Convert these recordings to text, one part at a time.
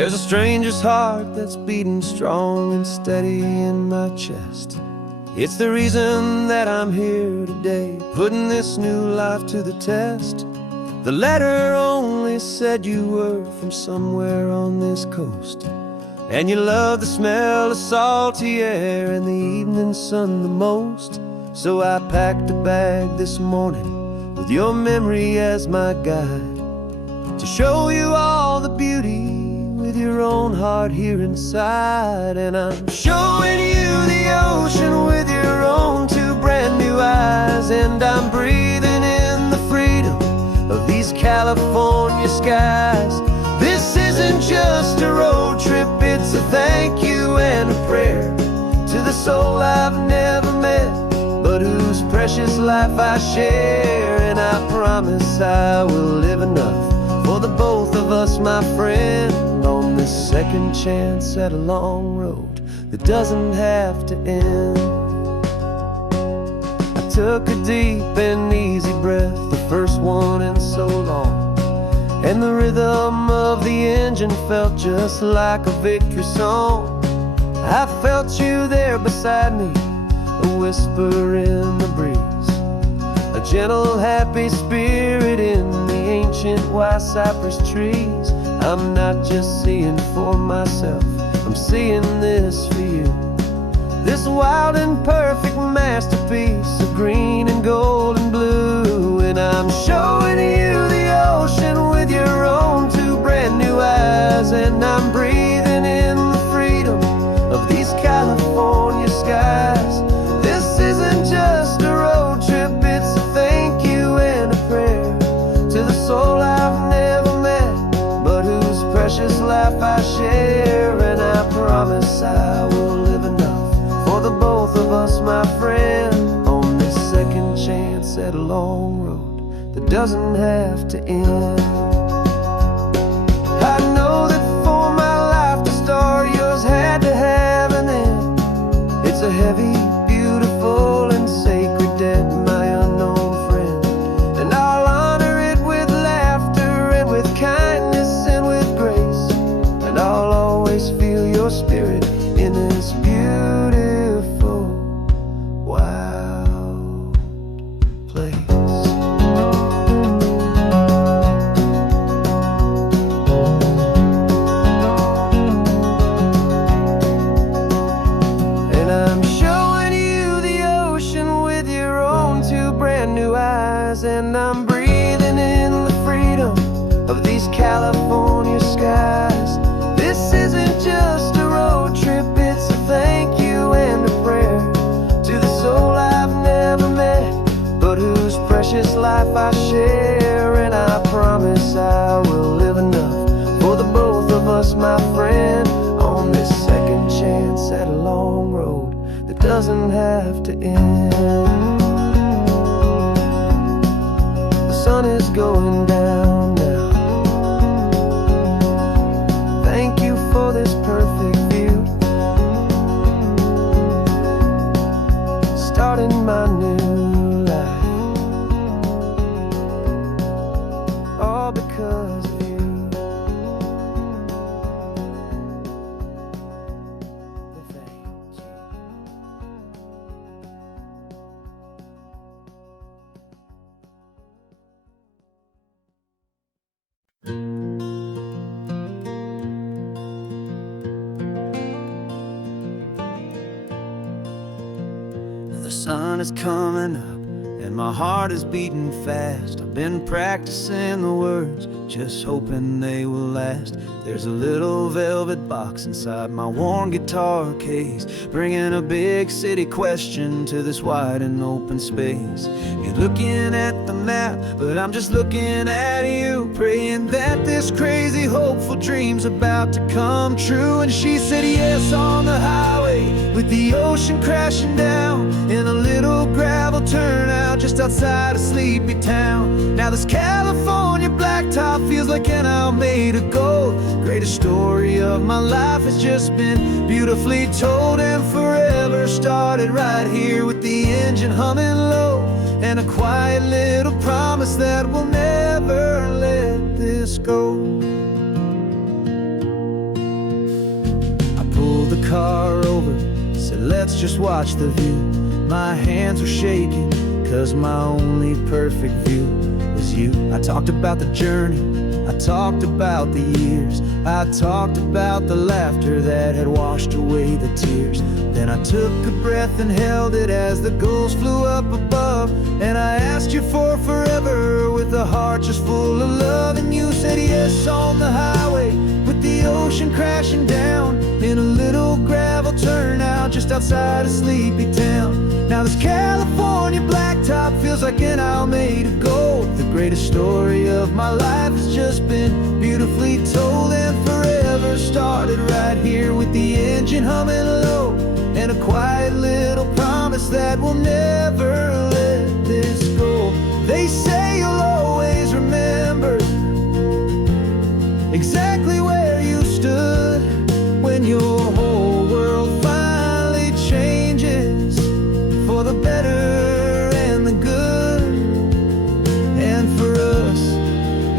There's a stranger's heart that's beating strong and steady in my chest. It's the reason that I'm here today, putting this new life to the test. The letter only said you were from somewhere on this coast, and you love the smell of salty air and the evening sun the most. So I packed a bag this morning with your memory as my guide, to show you all the beauty with your own heart here inside. And I'm showing you the ocean with your own two brand new eyes, and I'm breathing in the freedom of these California skies. This isn't just a road trip, it's a thank you and a prayer to the soul I've never met, but whose precious life I share. And I promise I will live enough for the both of us, my friend, on this second chance at a long road that doesn't have to end. I took a deep and easy breath, the first one in so long, and the rhythm of the engine felt just like a victory song. I felt you there beside me, a whisper in the breeze, a gentle happy spirit in the ancient white cypress trees. I'm not just seeing for myself, I'm seeing this for you, this wild and perfect masterpiece of green and gold and blue. And I'm showing you the ocean with your own two brand new eyes, and I'm breathing in the freedom of these California skies. This isn't just a road trip, it's a thank you and a prayer to the soul I've never met, but whose precious life I share. And I promise I will live enough for the both of us, my friend, on this second chance at a long road that doesn't have to end. I know that for my life to start, yours had to have an end. It's a heavy, beautiful, and sacred debt, my unknown friend, and I'll honor it with laughter and with kindness and with grace, and I'll always feel your spirit in this beautiful, wild place. And I'm showing you the ocean with your own two brand new eyes, and I'm breathing in the freedom of these California skies. This isn't just a road trip, it's a thank you and a prayer to the soul I've never met, but whose precious life I share. And I promise I will live enough for the both of us, my friend, on this second chance at a long road that doesn't have to end. The sun is going down now. Thank you for this perfect view, starting my new life, all because of you. Thank you. The sun is coming up and my heart is beating fast. I've been practicing the words, just hoping they will last. There's a little velvet box inside my worn guitar case, bringing a big city question to this wide and open space. You're looking at the map, but I'm just looking at you, praying that this crazy hopeful dream's about to come true. And she said yes on the highway with the ocean crashing down in a little gravel turnout just outside of sleepy town. Now this California blacktop feels like an owl made of gold. Greatest story of my life has just been beautifully told, and forever started right here with the engine humming low, and a quiet little promise that we'll never let this go. car over, said let's just watch the view. My hands were shaking, cause my only perfect view was you. I talked about the journey, I talked about the years, I talked about the laughter that had washed away the tears. Then I took a breath and held it as the gulls flew up above, and I asked you for forever with a heart just full of love. And you said yes on the highway with the ocean crashing down in a little gravel turnout just outside of sleepy town. Now this California blacktop feels like an isle made of gold. The greatest story of my life has just been beautifully told, and forever started right here with the engine humming low, and a quiet little promise that we'll never let this go. They say you'll always remember exactly where you stood when your whole world finally changes for the better and the good. And for us,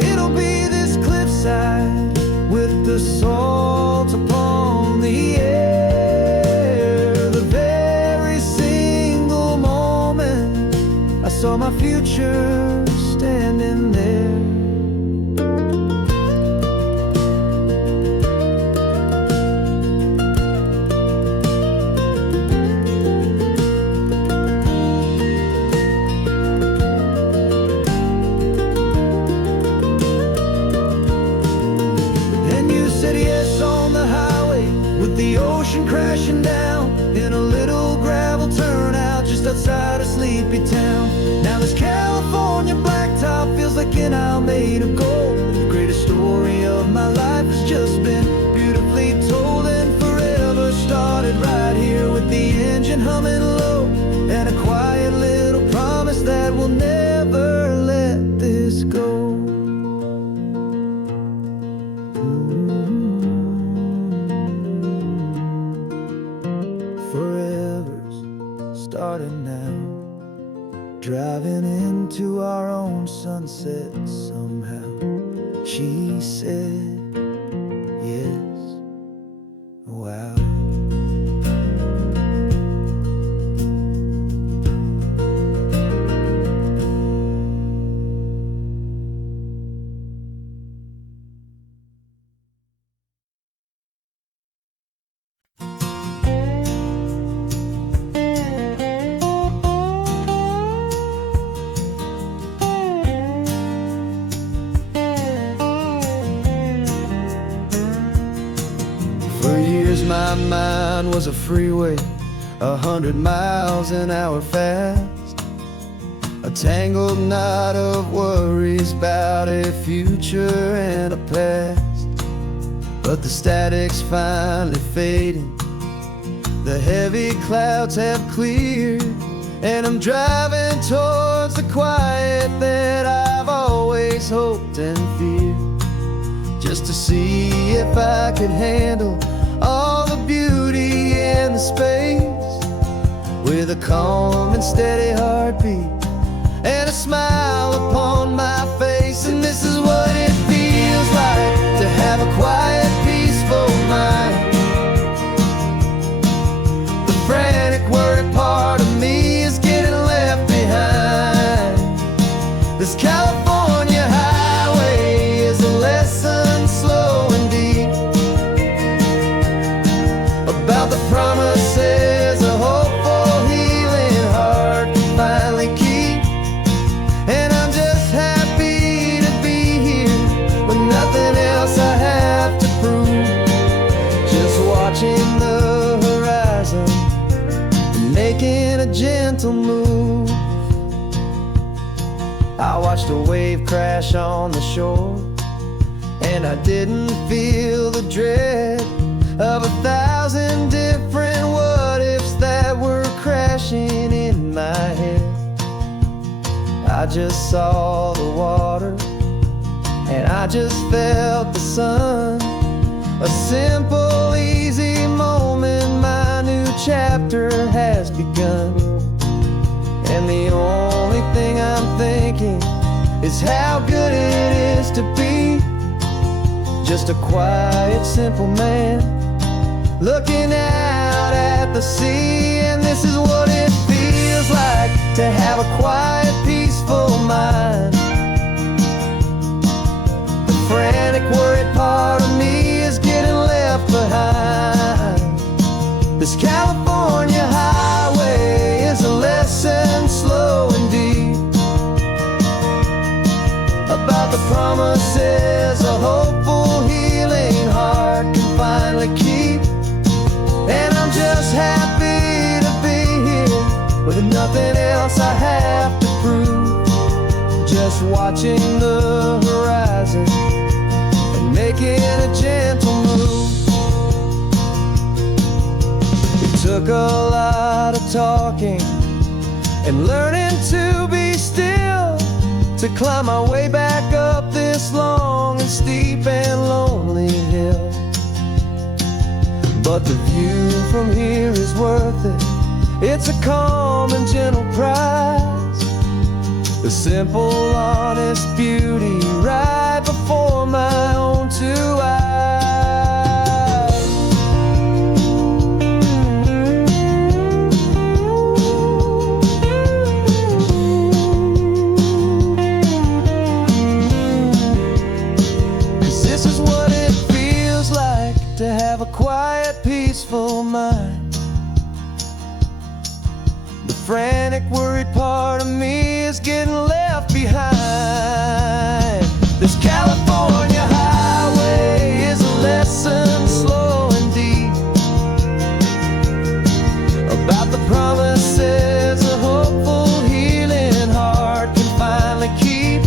it'll be this cliffside with the salt upon the air. The very single moment I saw my future standing there. The ocean crashing down in a little gravel turnout just outside of sleepy town. Now this California blacktop feels like an isle made of gold. The greatest story of my life has just been beautifully told, and forever started right here with the engine humming low, and a quiet little promise that we'll never let this go. Starting now, driving into our own sunset somehow. She said yes, wow. For years my mind was a freeway, 100 miles an hour fast, a tangled knot of worries about a future and a past. But the static's finally fading, the heavy clouds have cleared, and I'm driving towards the quiet that I've always hoped and feared, just to see if I could handle all the beauty and the space, with a calm and steady heartbeat and a smile upon my face. And this is what it feels like to have a quiet, peaceful mind. The frantic, worried part of me is getting left behind. This California highway is a lesson slow and deep about the promises a hopeful, healing heart can finally keep. And I'm just happy to be here with nothing else I have to prove, just watching the horizon and making a gentle move. I watched a wave crash on the shore, and I didn't feel the dread of 1,000 different what-ifs that were crashing in my head. I just saw the water, and I just felt the sun. A simple, easy moment, my new chapter has begun. And the only thing I'm thinking is how good it is to be just a quiet, simple man looking out at the sea. And this is what it feels like to have a quiet, peaceful mind. The frantic, worried part of me is getting left behind. This California highway is a lesson slow and deep about the promises a hopeful, healing heart can finally keep. And I'm just happy to be here with nothing else I have to prove. Just watching the horizon and making a gentle move. It took a lot of talking and learning to be still to climb my way back up this long and steep and lonely hill. But the view from here is worth it. It's a calm and gentle prize. The simple, honest beauty right before my own two eyes. 'Cause this is what it feels like to have a quiet, peaceful mind. The frantic, worried part of me is getting left behind. This California highway is a lesson slow and deep about the promises a hopeful, healing heart can finally keep.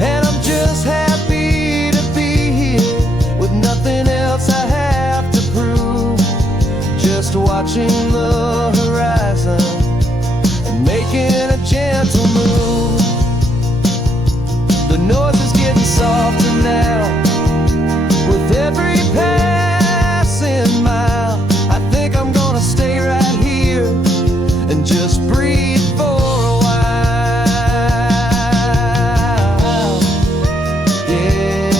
And I'm just happy to be here with nothing else I have to prove. Just watching the horizon and making a gentle move. The noise is getting softer now with every passing mile. I think I'm gonna stay right here and just breathe for a while. Yeah,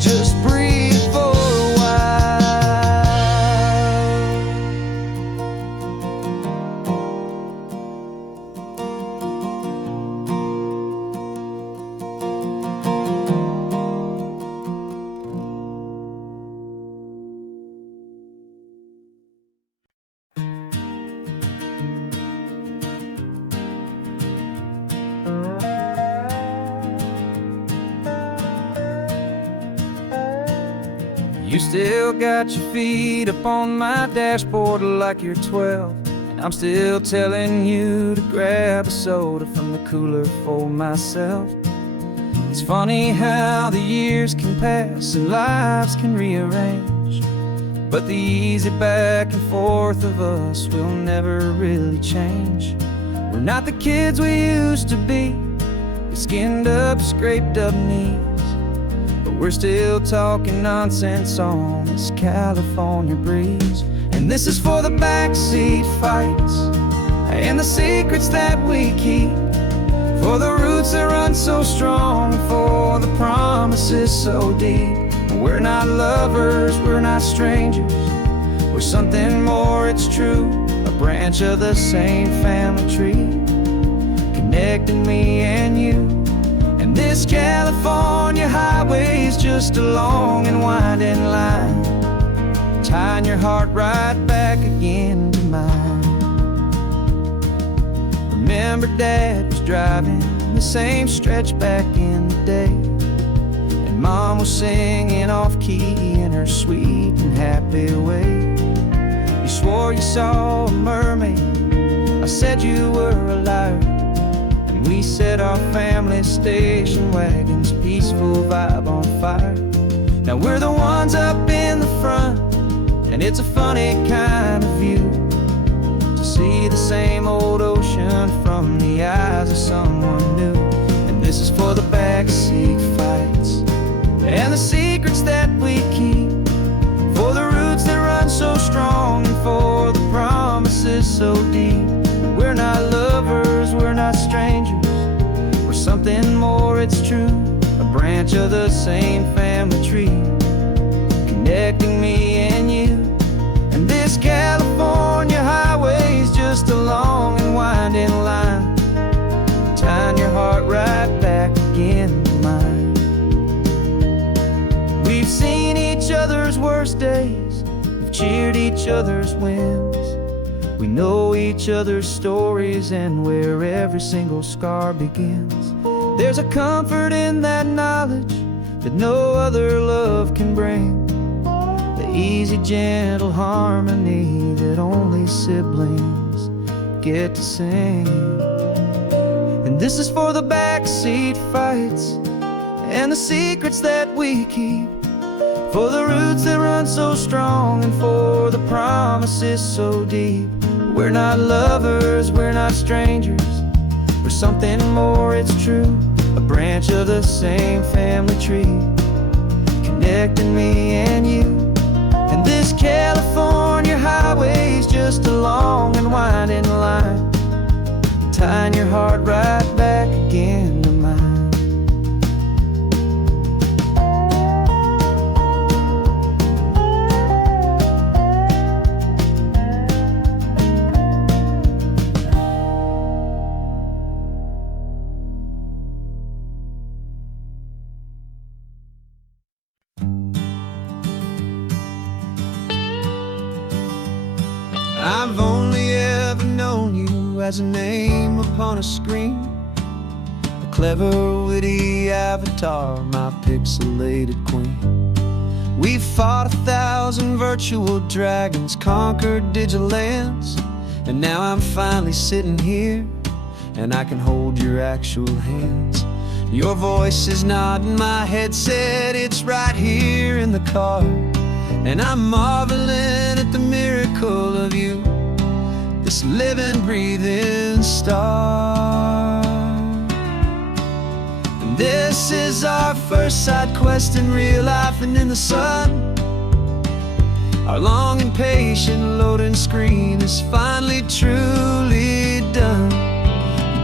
just breathe for a while. You still got your feet up on my dashboard like you're 12, and I'm still telling you to grab a soda from the cooler for myself. It's funny how the years can pass and lives can rearrange, but the easy back and forth of us will never really change. We're not the kids we used to be, with skinned up, scraped up knees, but we're still talking nonsense on this California breeze. And this is for the backseat fights and the secrets that we keep, for the roots that run so strong, for the promises so deep. We're not lovers, we're not strangers, we're something more, it's true. A branch of the same family tree, connecting me and you. And this California highway is just a long and winding line, tying your heart right back again to mine. Remember Dad was driving the same stretch back in the day, and Mom was singing off-key in her sweet and happy way. You swore you saw a mermaid, I said you were a liar, and we set our family station wagon's peaceful vibe on fire. Now we're the ones up in the front, and it's a funny kind of view to see the same old ocean from the eyes of someone new. And this is for the backseat fights and the secrets that we keep, for the roots that run so strong, and for the promises so deep. We're not lovers, we're not strangers, we're something more, it's true. A branch of the same family tree, connecting me and you. And this California highway is just a long and winding line, tying your heart right back again to mine. We've seen each other's worst days, we've cheered each other's wins. We know each other's stories and where every single scar begins. There's a comfort in that knowledge that no other love can bring, the easy, gentle harmony that only siblings get to sing. And this is for the backseat fights and the secrets that we keep, for the roots that run so strong and for the promises so deep. We're not lovers, we're not strangers, we're something more, it's true. A branch of the same family tree, connecting me and you. And this California highway is just a long and winding line, tying your heart right back again to mine. I've only ever known you as a name upon a screen, a clever, witty avatar, my pixelated queen. We've fought 1,000 virtual dragons, conquered digital lands, and now I'm finally sitting here, and I can hold your actual hands. Your voice is not in my headset, it's right here in the car, and I'm marveling at the miracle of you, this living, breathing star. And this is our first side quest in real life and in the sun. Our long and patient loading screen is finally truly done.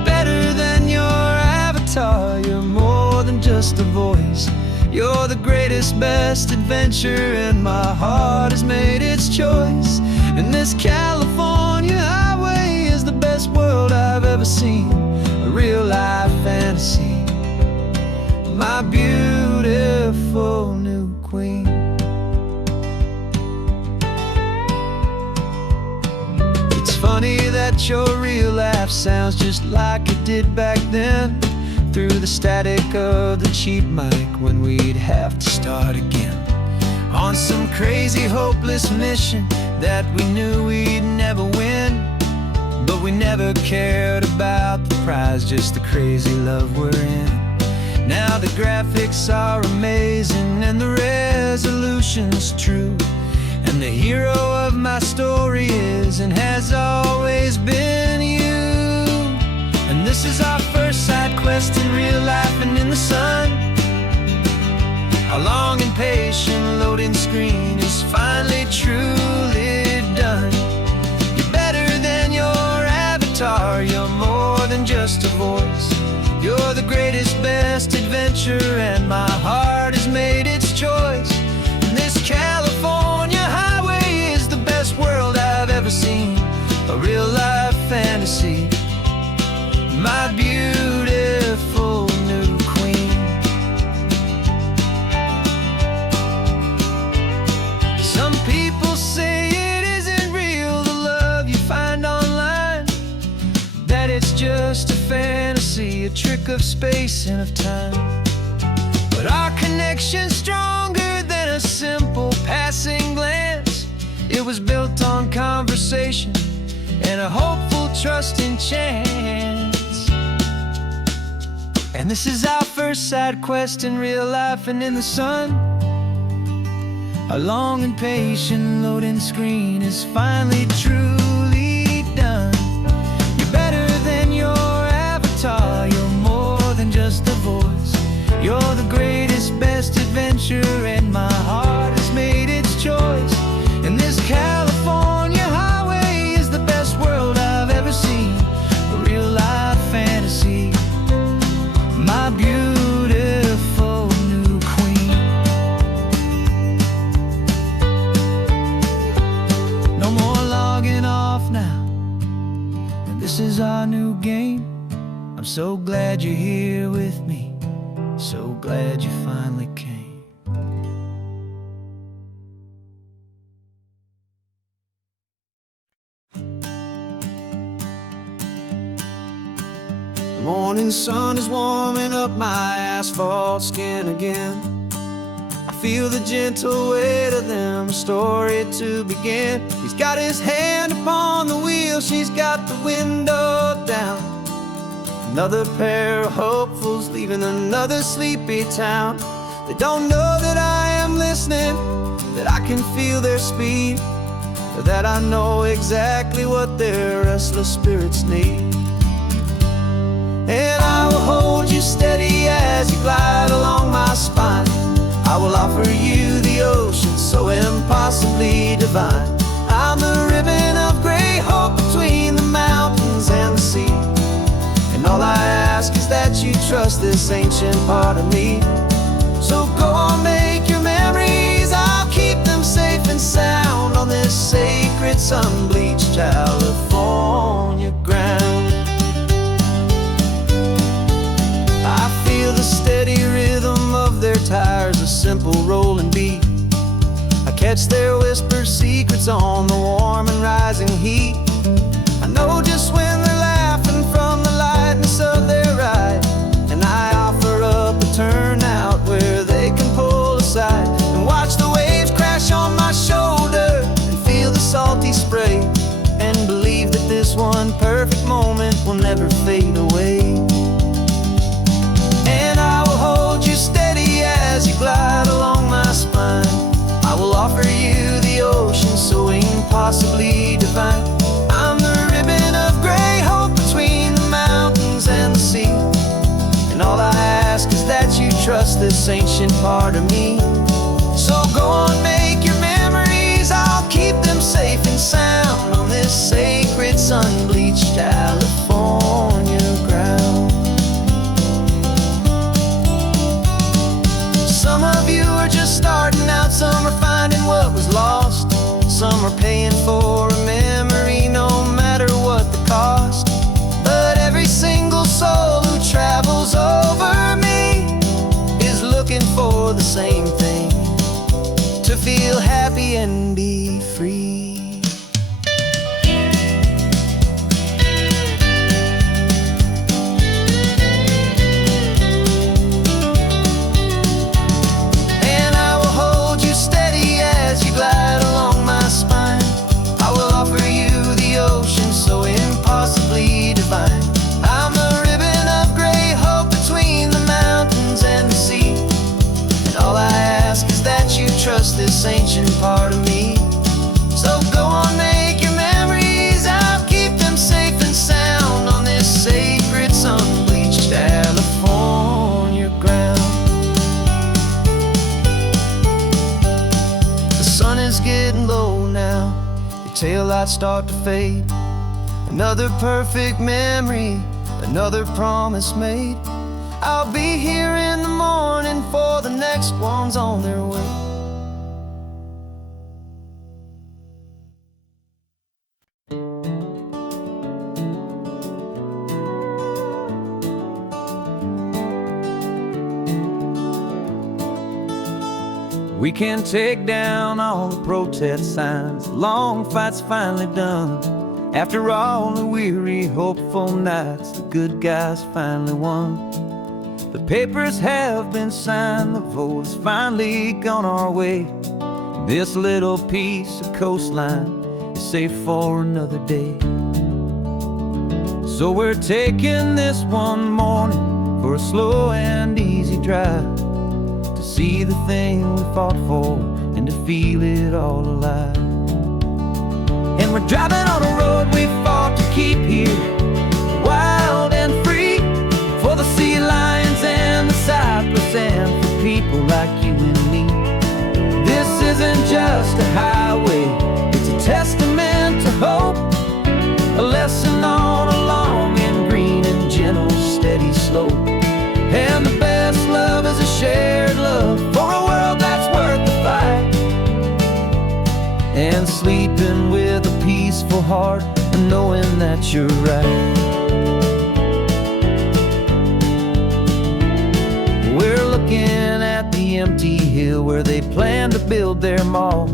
Better than your avatar, you're more than just a voice. You're the greatest, best adventure, and my heart has made its choice. And this California highway is the best world I've ever seen, a real life fantasy, my beautiful new queen. It's funny that your real life sounds just like it did back then, through the static of the cheap mic when we'd have to start again, on some crazy, hopeless mission that we knew we'd never win. But we never cared about the prize, just the crazy love we're in. Now the graphics are amazing and the resolution's true, and the hero of my story is and has always been you. And this is our first side quest in real life and in the sun. Our long and patient loading screen is finally truly done. You're better than your avatar, you're more than just a voice. You're the greatest, best adventure, and my heart has made its choice. And this California highway is the best world I've ever seen, a real life fantasy, my beautiful new queen. Some people say it isn't real, the love you find online, that it's just a fantasy, a trick of space and of time. But our connection's stronger than a simple passing glance. It was built on conversation and a hopeful, trusting chance. And this is our first side quest in real life and in the sun. Our long and patient loading screen is finally truly done. You're better than your avatar, you're more than just a voice. You're the greatest, best adventure, and my heart has made its choice. And this California highway is the best world I've ever seen, a real life fantasy, my beautiful new queen. This is our new game. I'm so glad you're here with me. So glad you finally came. The morning sun is warming up my asphalt skin again. I feel the gentle weight of them, a story to begin. He's got his hand upon the wheel, she's got the window down. Another pair of hopefuls leaving another sleepy town. They don't know that I am listening, that I can feel their speed, or that I know exactly what their restless spirits need. And I will hold you steady as you glide along my spine. I will offer you the ocean so impossibly divine. I'm the ribbon of gray hope between the mountains and the sea. And all I ask is that you trust this ancient part of me. So go on, make your memories, I'll keep them safe and sound on this sacred sun-bleached California ground. I feel the steady rhythm of their tires, a simple rolling beat. I catch their whispered secrets on the warm and rising heat. I know just when they're laughing from the lightness of their ride, and I offer up a turnout where they can pull aside and watch the waves crash on my shoulder and feel the salty spray, and believe that this one perfect moment will never fade away. And I will hold you steady as you glide along my spine. I will offer you the ocean so impossibly divine. I'm the ribbon of gray hope between the mountains and the sea. And all I ask is that you trust this ancient part of me. So go on, make your memories, I'll keep them safe and sound on this sacred sun-bleached California ground. Some of you are just starting out, some are finding what was lost, some are paying for a memory no matter what the cost. But every single soul who travels over me is looking for the same thing, to feel happy and be free. I'm the ribbon of gray hope between the mountains and the sea. And all I ask is that you trust this ancient part of me. So go on, make your memories, I'll keep them safe and sound on this sacred sun-bleached California ground. The sun is getting low now, your taillights start to fade. Another perfect memory, another promise made. I'll be here in the morning for the next ones on their way. We can take down all the protest signs, the long fight's finally done. After all the weary, hopeful nights, the good guys finally won. The papers have been signed, the vote has finally gone our way. This little piece of coastline is safe for another day. So we're taking this one morning for a slow and easy drive, to see the thing we fought for and to feel it all alive. And we're driving on a road we fought to keep here, wild and free, for the sea lions and the cypress and for people like you and me. This isn't just a highway, it's a testament to hope, a lesson on a long and green and gentle steady slope. And the best love is a shared love for a world that's worth the fight. And sleeping with a peaceful heart and knowing that you're right. We're looking at the empty hill where they plan to build their mall,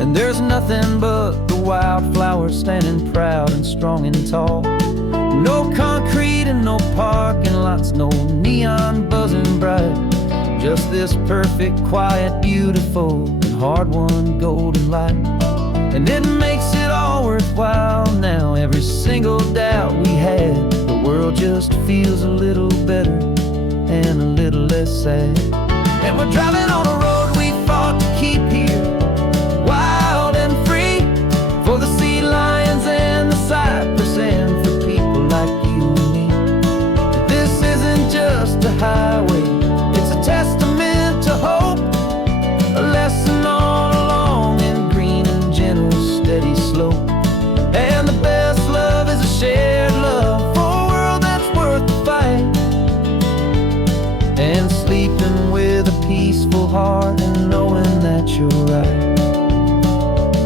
and there's nothing but the wildflowers standing proud and strong and tall. No concrete and no parking lots, no neon buzzing bright, just this perfect, quiet, beautiful, and hard-won golden light. And it makes it all worthwhile now. Every single doubt we had, the world just feels a little better and a little less sad. And we're driving on a road we fought to keep here, wild and free, for the sea lions and the cypress, and for people like you and me. This isn't just a highway, it's a testament to hope, a lesson on a long and green and gentle steady slope. And the best love is a shared love for a world that's worth the fight, and sleeping with a peaceful heart and knowing that you're right.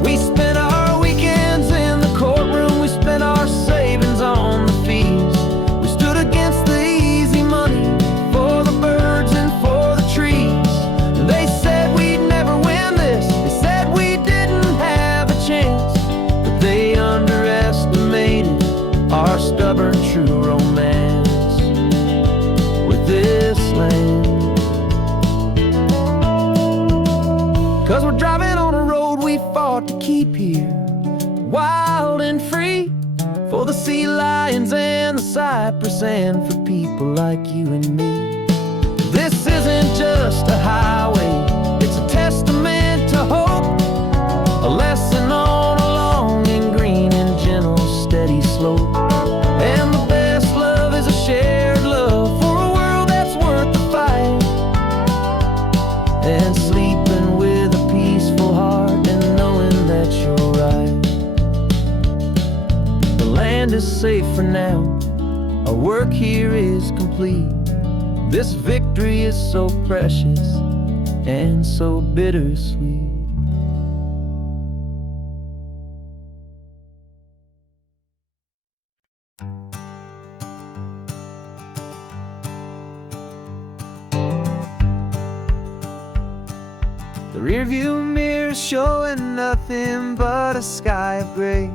We spent our weekends in the courtroom, we spent our savings on the fees. We stood against the easy money for the birds and for the trees. And they said we'd never win this, they said we didn't have a chance, but they underestimated our stubborn true romance with this land. 'Cause we're driving on a road we fought to keep here, wild and free, for the sea lions and the cypress, and for people like you and me. This isn't just a highway, it's a testament to hope, a lesson on a long and green and gentle steady slope. And the best love is a shared love for a world that's worth the fight, and sleeping with a peaceful heart and knowing that you're right. The land is safe for now, our work here is complete. This victory is so precious and so bittersweet. The rearview mirror showing nothing but a sky of gray.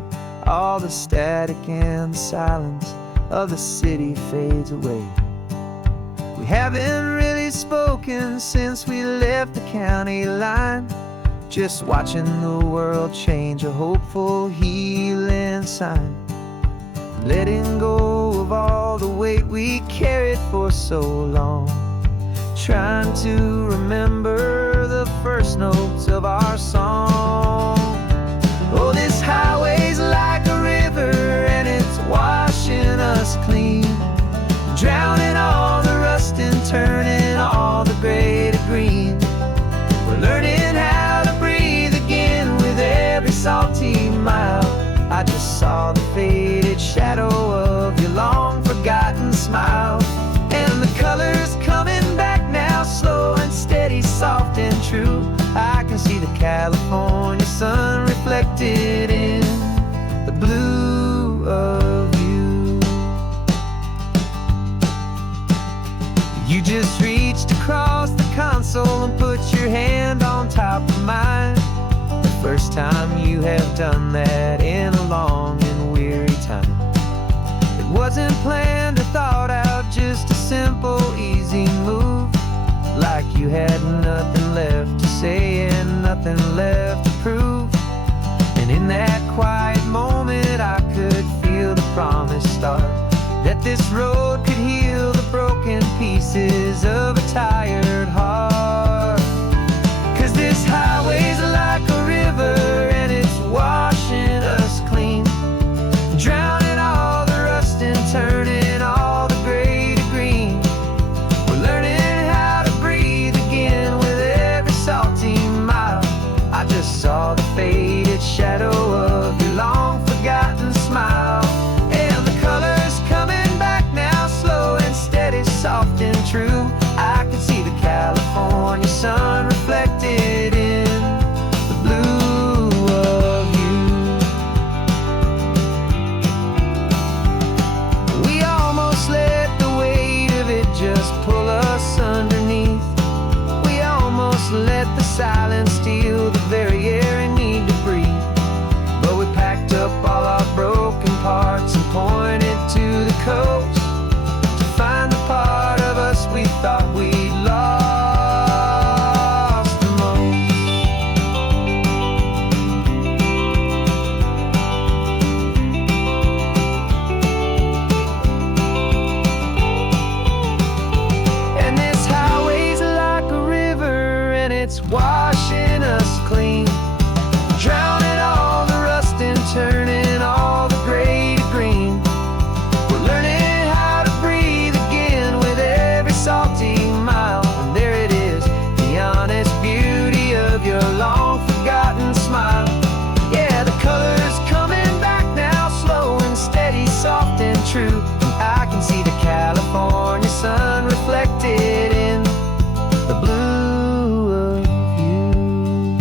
All the static and the silence of the city fades away. We haven't really spoken since we left the county line, just watching the world change, a hopeful healing sign. Letting go of all the weight we carried for so long, trying to remember the first notes of our song. Oh, this highway's like a river and it's washing us clean, drowning all the rust and turning all the gray to green. We're learning how to breathe again with every salty mile. I just saw the faded shadow of your long forgotten smile, and the colors coming back now, slow and steady, soft and true. I can see the California sun reflected in the blue of you. You just reached across the console and put your hand on top of mine. The first time you have done that in a long and weary time. It wasn't planned or thought out, just a simple, easy move. Like you had nothing left to say and nothing left to prove. And in that quiet moment I could feel the promise start, that this road could heal the broken pieces of a tired heart. 'Cause this highway's like a river and it's washing us clean, drowning all the rust and turning all the gray to green. We're learning how to breathe again with every salty mile. I just saw the faded shadow of your long forgotten smile, and the colors coming back now, slow and steady, soft and true. I can see the California picked up all our broken parts and pointed to the coast to find the part of us we thought we'd lost the most. And this highway's like a river, and it's washing us clean, drowning all the rust and turning all the gray to green. We're learning how to breathe again with every salty mile. And there it is, the honest beauty of your long forgotten smile. Yeah, the color's coming back now, slow and steady, soft and true. And I can see the California sun reflected in the blue of you.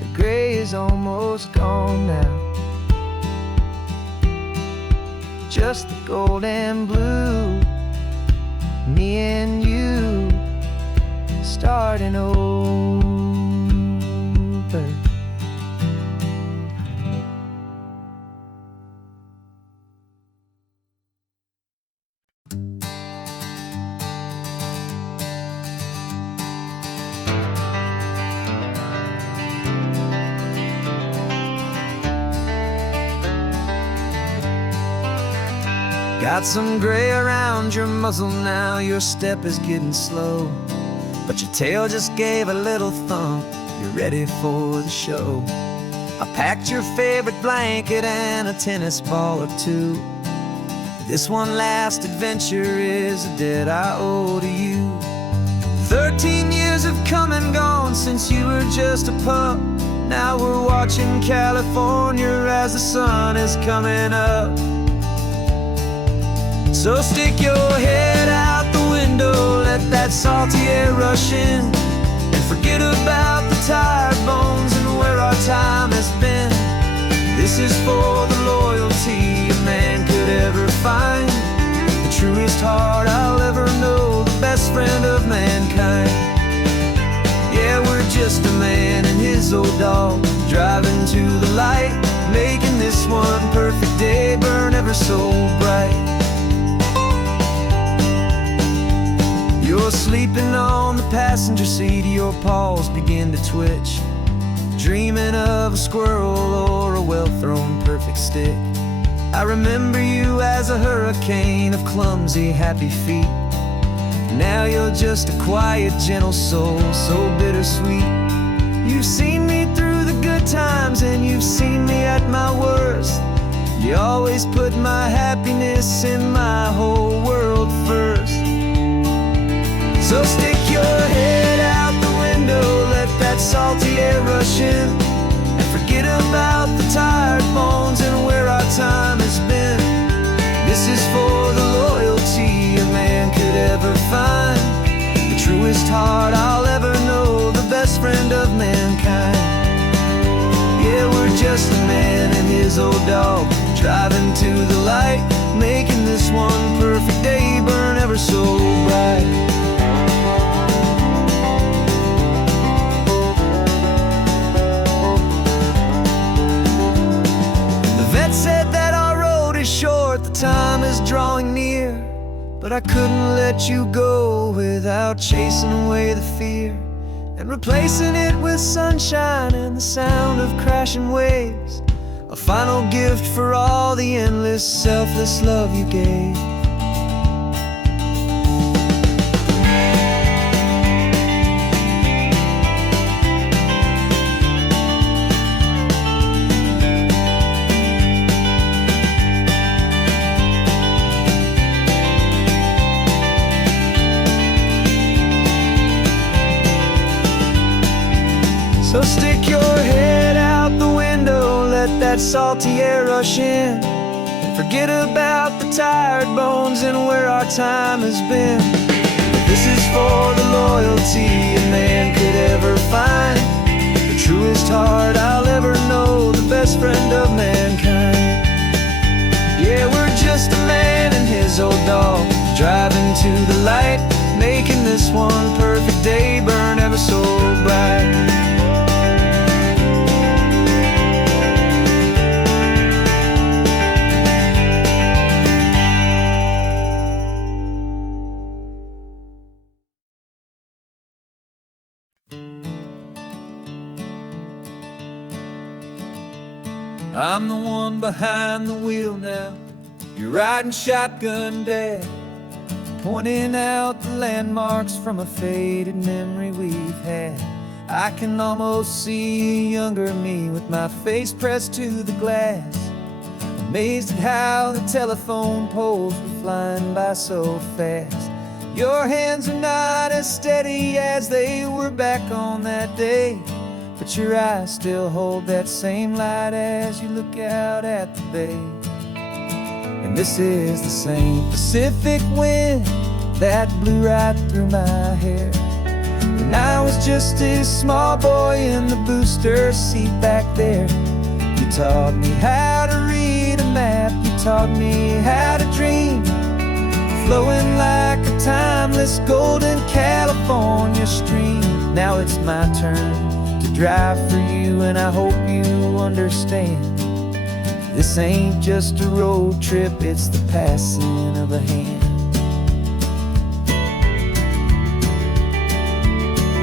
The gray is almost gone now, just the gold and blue. Me and you starting over. Got some gray around your muzzle now, your step is getting slow, but your tail just gave a little thump, you're ready for the show. I packed your favorite blanket and a tennis ball or two. This one last adventure is a debt I owe to you. 13 years have come and gone since you were just a pup. Now we're watching California as the sun is coming up. So stick your head out the window, let that salty air rush in, and forget about the tired bones and where our time has been. This is for the loyalty a man could ever find, the truest heart I'll ever know, the best friend of mankind. Yeah, we're just a man and his old dog, driving to the light, making this one perfect day burn ever so bright. You're sleeping on the passenger seat, your paws begin to twitch, dreaming of a squirrel or a well-thrown perfect stick. I remember you as a hurricane of clumsy, happy feet. Now you're just a quiet, gentle soul, so bittersweet. You've seen me through the good times and you've seen me at my worst. You always put my happiness in my whole world first. So stick your head out the window, let that salty air rush in, and forget about the tired bones and where our time has been. This is for the loyalty a man could ever find, the truest heart I'll ever know, the best friend of mankind. Yeah, we're just a man and his old dog, driving to the light, making this one perfect day burn ever so bright. Said that our road is short, the time is drawing near, but I couldn't let you go without chasing away the fear and replacing it with sunshine and the sound of crashing waves, a final gift for all the endless, selfless love you gave. So stick your head out the window, let that salty air rush in, and forget about the tired bones and where our time has been. This is for the loyalty a man could ever find, the truest heart I'll ever know, the best friend of mankind. Yeah, we're just a man and his old dog, driving to the light, making this one perfect day burn ever so bright. I'm the one behind the wheel now. You're riding shotgun, Dad, pointing out the landmarks from a faded memory we've had. I can almost see a younger me with my face pressed to the glass, amazed at how the telephone poles were flying by so fast. Your hands are not as steady as they were back on that day, but your eyes still hold that same light as you look out at the bay. And this is the same Pacific wind that blew right through my hair when I was just a small boy in the booster seat back there. You taught me how to read a map, you taught me how to dream, flowing like a timeless golden California stream. Now it's my turn to drive for you, and I hope you understand. This ain't just a road trip, it's the passing of a hand.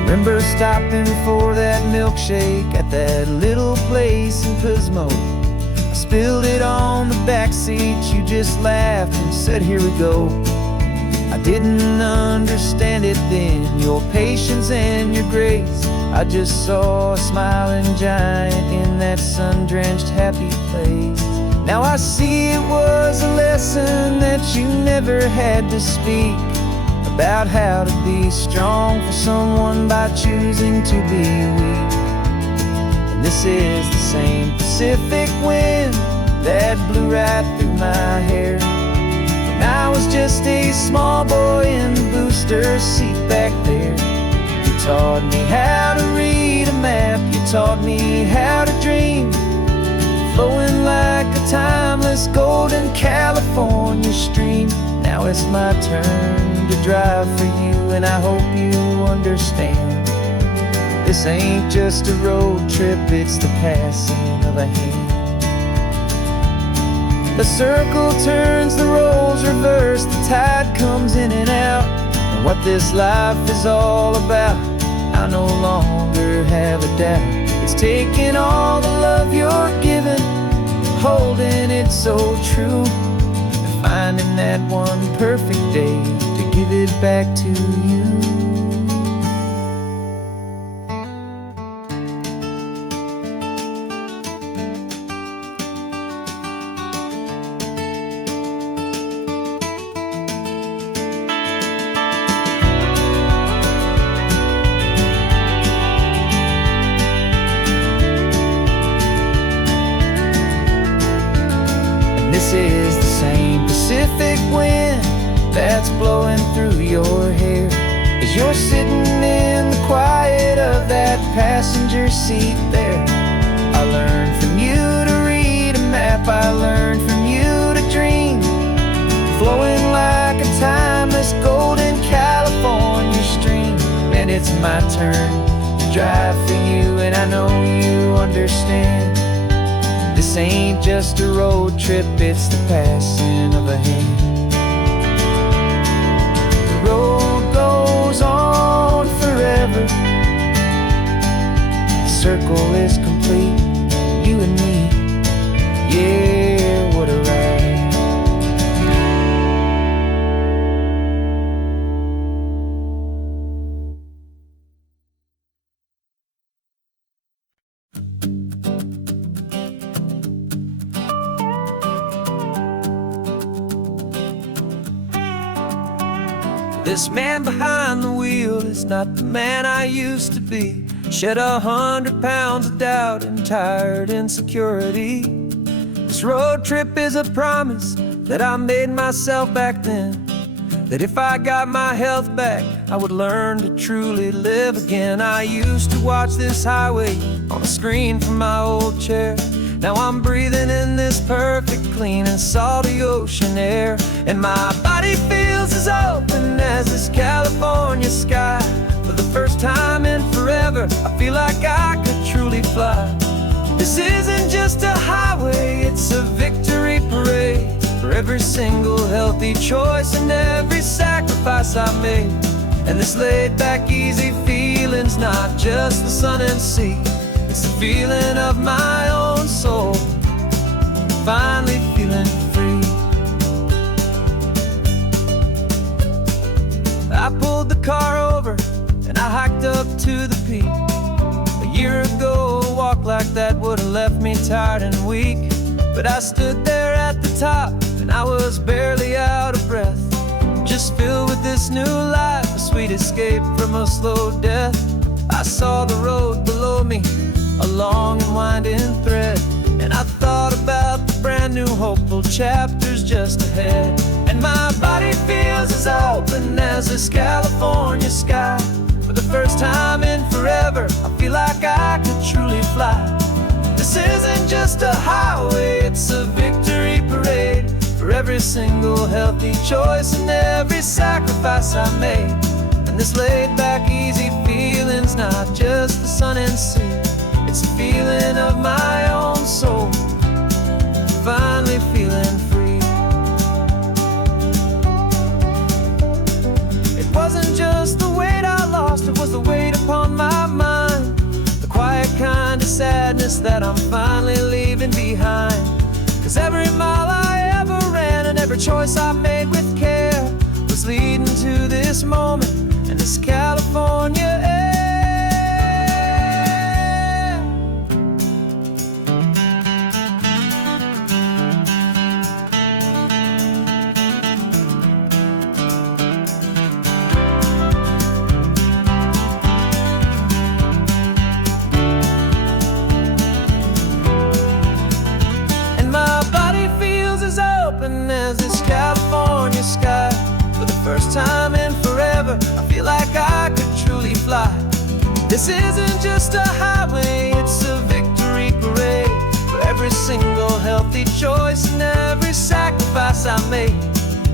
Remember stopping for that milkshake at that little place in Pismo. I spilled it on the back seat, you just laughed and said, "Here we go." I didn't understand it then, your patience and your grace. I just saw a smiling giant in that sun-drenched happy place. Now I see it was a lesson that you never had to speak, about how to be strong for someone by choosing to be weak. And this is the same Pacific wind that blew right through my hair when I was just a small boy in the booster seat back there. You taught me how to read a map, you taught me how to dream, flowing like a timeless golden California stream. Now it's my turn to drive for you, and I hope you understand. This ain't just a road trip, it's the passing of a hand. The circle turns, the roles reverse, the tide comes in and out. And what this life is all about, I no longer have a doubt. It's taking all the love you're giving, holding it so true, and finding that one perfect day to give it back to you. This is the same Pacific wind that's blowing through your hair as you're sitting in the quiet of that passenger seat there. I learned from you to read a map, I learned from you to dream, flowing like a timeless golden California stream. And it's my turn to drive for you, and I know you understand. This ain't just a road trip, it's the passing of a hand. The road goes on forever, the circle is complete, you and me, yeah, what a ride. This man behind the wheel is not the man I used to be. Shed 100 pounds of doubt and tired insecurity. This road trip is a promise that I made myself back then, that if I got my health back, I would learn to truly live again. I used to watch this highway on a screen from my old chair. Now I'm breathing in this perfect, clean and salty ocean air, and my body feels as open as this California sky. For the first time in forever, I feel like I could truly fly. This isn't just a highway, it's a victory parade for every single healthy choice and every sacrifice I made. And this laid back, easy feeling's not just the sun and sea, it's the feeling of my own soul to the peak. A year ago, a walk like that would have left me tired and weak. But I stood there at the top, and I was barely out of breath, just filled with this new life, a sweet escape from a slow death. I saw the road below me, a long and winding thread, and I thought about the brand new hopeful chapters just ahead. And my body feels as open as this California sky. For the first time in forever, I feel like I could truly fly. This isn't just a highway, it's a victory parade for every single healthy choice and every sacrifice I made. And this laid back, easy feeling's not just the sun and sea, it's a feeling of my own soul, finally feeling free. It wasn't just the weight I lost, it was the weight upon my mind, the quiet kind of sadness that I'm finally leaving behind. 'Cause every mile I ever ran and every choice I made with care was leading to this moment and this California air. As this California sky, for the first time in forever, I feel like I could truly fly. This isn't just a highway, it's a victory parade for every single healthy choice and every sacrifice I made.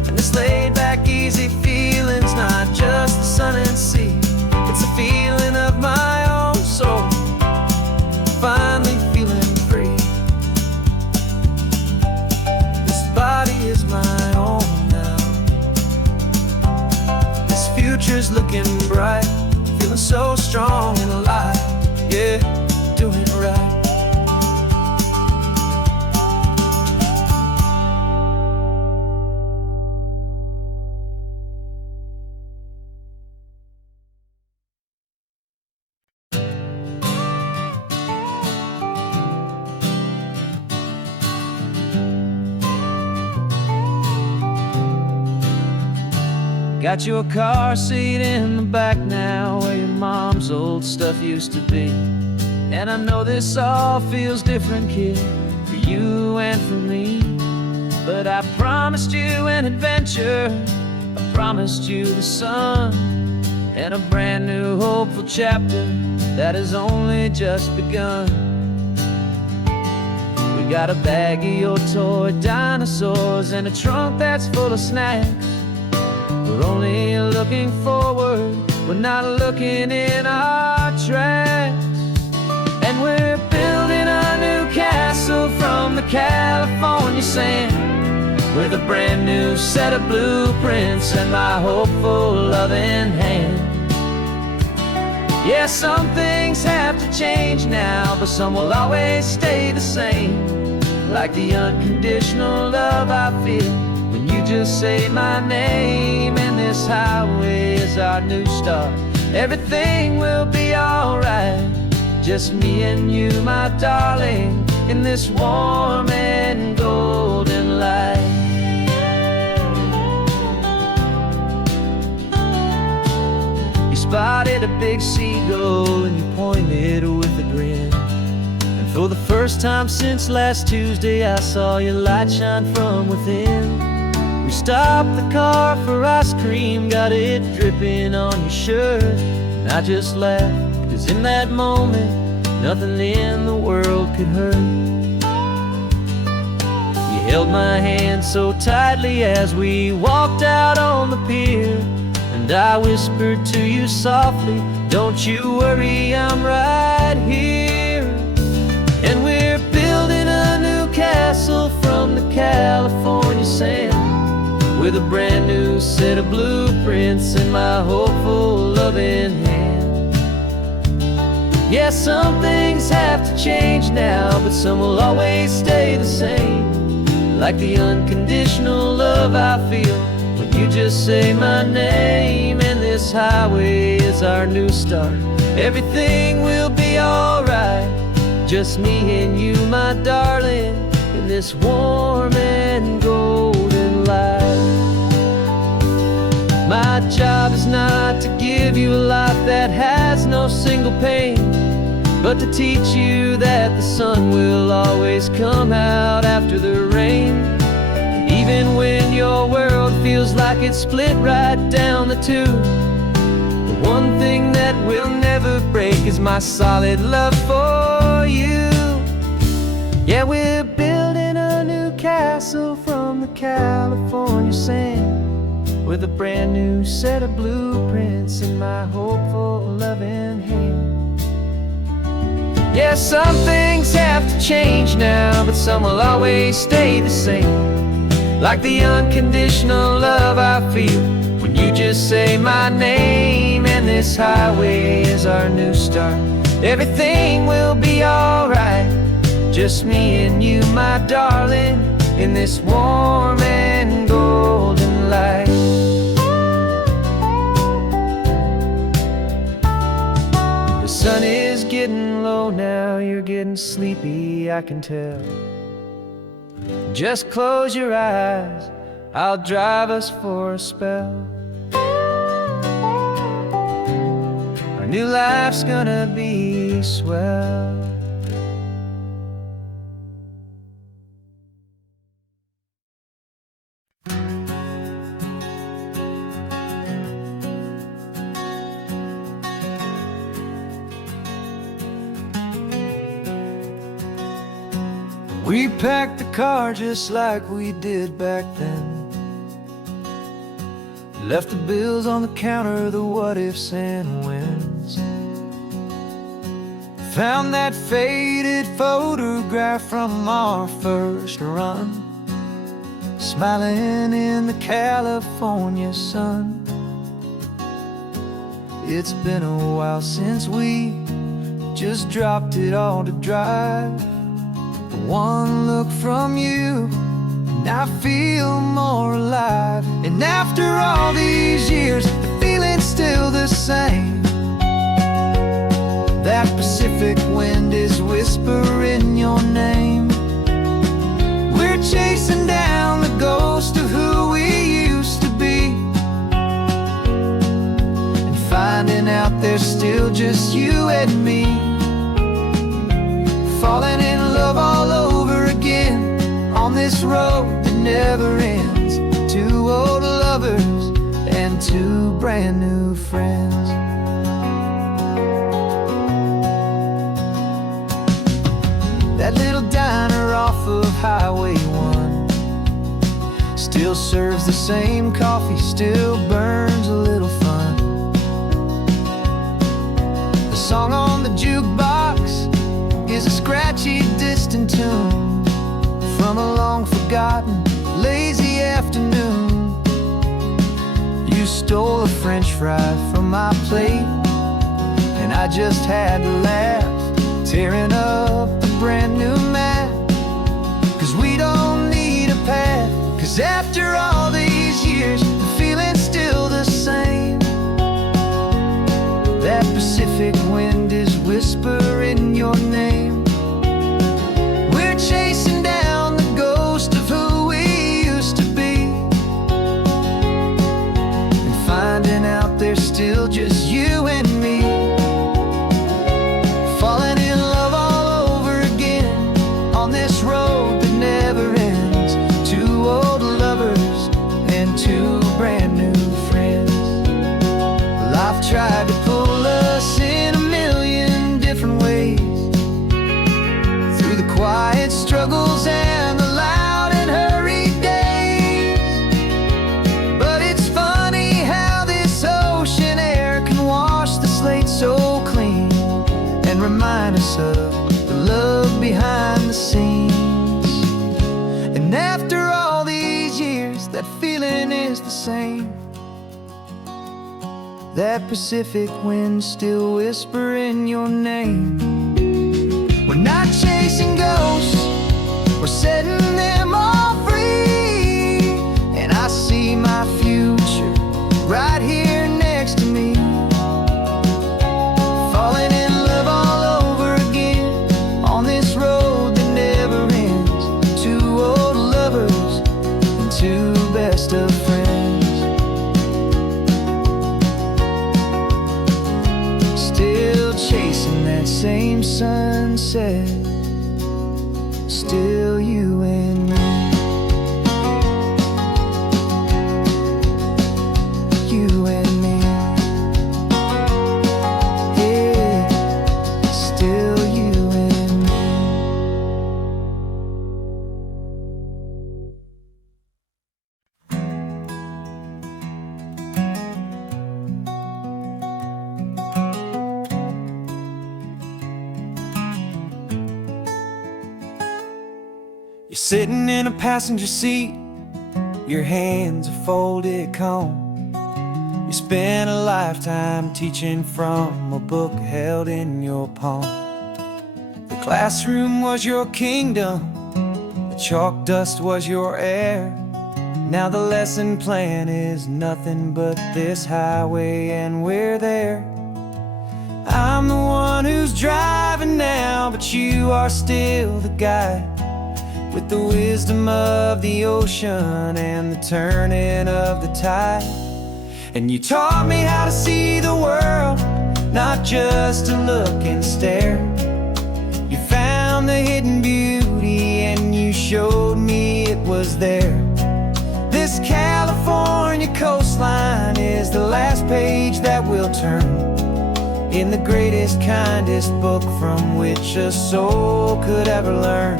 And this laid back, easy feeling's not just the sun and sea, it's a feeling of my own soul, finally feeling free. Body is my own now. This future's looking bright, feeling so strong and alive. Yeah, doing it right. Got your car seat in the back now, where your mom's old stuff used to be. And I know this all feels different, kid, for you and for me. But I promised you an adventure, I promised you the sun, and a brand new hopeful chapter that has only just begun. We got a bag of your toy dinosaurs and a trunk that's full of snacks. We're only looking forward, we're not looking in our tracks. And we're building a new castle from the California sand, with a brand new set of blueprints and my hopeful loving hand. Yeah, some things have to change now, but some will always stay the same, like the unconditional love I feel when you just say my name. And this highway is our new start, everything will be alright. Just me and you, my darling, in this warm and golden light. You spotted a big seagull and you pointed with a grin. And for the first time since last Tuesday, I saw your light shine from within. We stopped the car for ice cream, got it dripping on your shirt. And I just laughed, 'cause in that moment, nothing in the world could hurt. You held my hand so tightly as we walked out on the pier, and I whispered to you softly, don't you worry, I'm right here. And we're building a new castle from the California sand, with a brand new set of blueprints in my hopeful loving hand. Yeah, some things have to change now, but some will always stay the same, like the unconditional love I feel when you just say my name. And this highway is our new start. Everything will be alright. Just me and you, my darling, in this warm and golden light. My job is not to give you a life that has no single pain, but to teach you that the sun will always come out after the rain. And even when your world feels like it's split right down the two, the one thing that will never break is my solid love for you. Yeah, we're building a new castle from the California sand, with a brand new set of blueprints in my hopeful, loving hand. Yeah, some things have to change now, but some will always stay the same. Like the unconditional love I feel when you just say my name. And this highway is our new start. Everything will be alright. Just me and you, my darling, in this warm and golden light. The sun is getting low now, you're getting sleepy, I can tell. Just close your eyes, I'll drive us for a spell. Our new life's gonna be swell. We packed the car just like we did back then. Left the bills on the counter, the what ifs and whens. Found that faded photograph from our first run, smiling in the California sun. It's been a while since we just dropped it all to drive. One look from you and I feel more alive. And after all these years, the feeling's still the same. That Pacific wind is whispering your name. We're chasing down the ghost of who we used to be, and finding out there's still just you and me. Falling in love all over again on this road that never ends. Two old lovers and two brand new friends. That little diner off of Highway 1 still serves the same coffee, still burns a little fun. The song on the jukebox is a scratchy, distant tune from a long-forgotten, lazy afternoon. You stole a French fry from my plate, and I just had to laugh, tearing up the brand new map. 'Cause we don't need a path, 'cause after all these years, the feeling's still the same. That Pacific wind is whispering your name. We're chasing down the ghost of who we used to be, and finding out there's still just you and me. Falling in love all over again on this road that never ends. Two old lovers and two brand new friends. Life tried to pull us in a million different ways, through the quiet struggles and the loud and hurried days. But it's funny how this ocean air can wash the slate so clean, and remind us of the love behind the scenes. And after all these years, that feeling is the same. That Pacific wind still whispering your name. We're not chasing ghosts, we're setting them all free. And I see my future right here next to still you and me. You and me. Yeah, still you and me. You're sitting in a passenger seat, your hands are folded calm. You spent a lifetime teaching from a book held in your palm. The classroom was your kingdom, the chalk dust was your air. Now the lesson plan is nothing but this highway and we're there. I'm the one who's driving now, but you are still the guide, with the wisdom of the ocean and the turning of the tide. And you taught me how to see the world, not just to look and stare. You found the hidden beauty and you showed me it was there. This California coastline is the last page that we'll turn in the greatest, kindest book from which a soul could ever learn.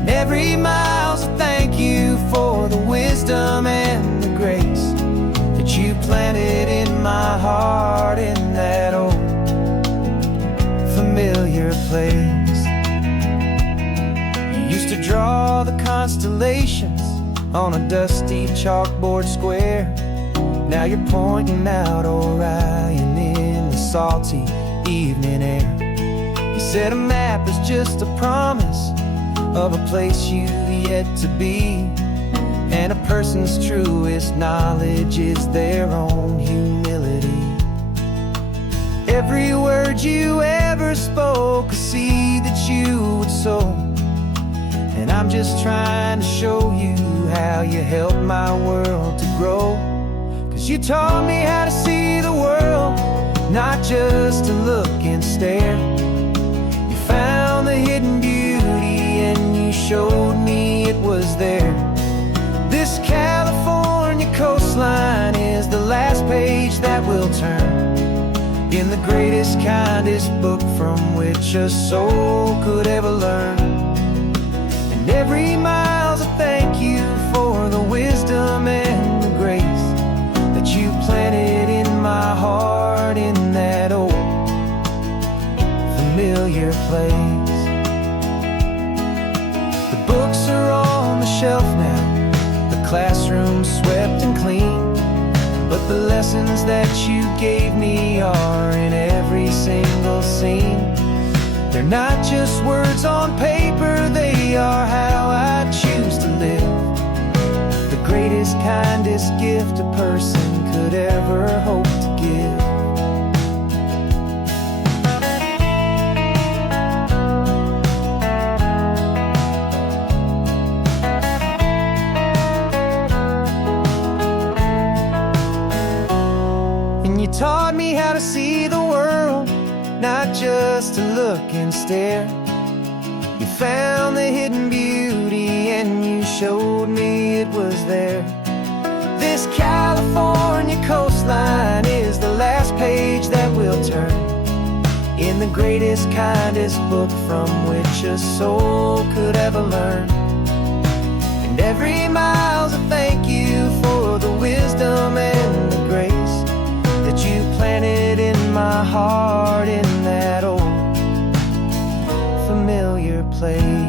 And every mile's a thank you for the wisdom and the grace that you planted in my heart in that old familiar place. You used to draw the constellations on a dusty chalkboard square. Now you're pointing out Orion in the salty evening air. You said a map is just a promise of a place you've yet to be, and a person's truest knowledge is their own humility. Every word you ever spoke, a seed that you would sow, and I'm just trying to show you how you helped my world to grow. 'Cause you taught me how to see the world, not just to look and stare. You found the hidden beauty and you showed me it was there. This California coastline is the last page that we'll turn in the greatest, kindest book from which a soul could ever learn. And every mile's a thank you for the wisdom and the grace that you planted in my heart in that old familiar place. The books are on the shelf now, the classroom swept and clean, but the lessons that you gave me are in every single scene. They're not just words on paper, they are how I choose to live. The greatest, kindest gift a person could ever hope to give. And you taught me how to see the world, not just to look and stare. You found the hidden beauty and you showed me it was there. This California coastline is the last page that we'll turn in the greatest, kindest book from which a soul could ever learn. And every mile's a thank you for the wisdom and the grace that you planted in my heart in that old familiar place.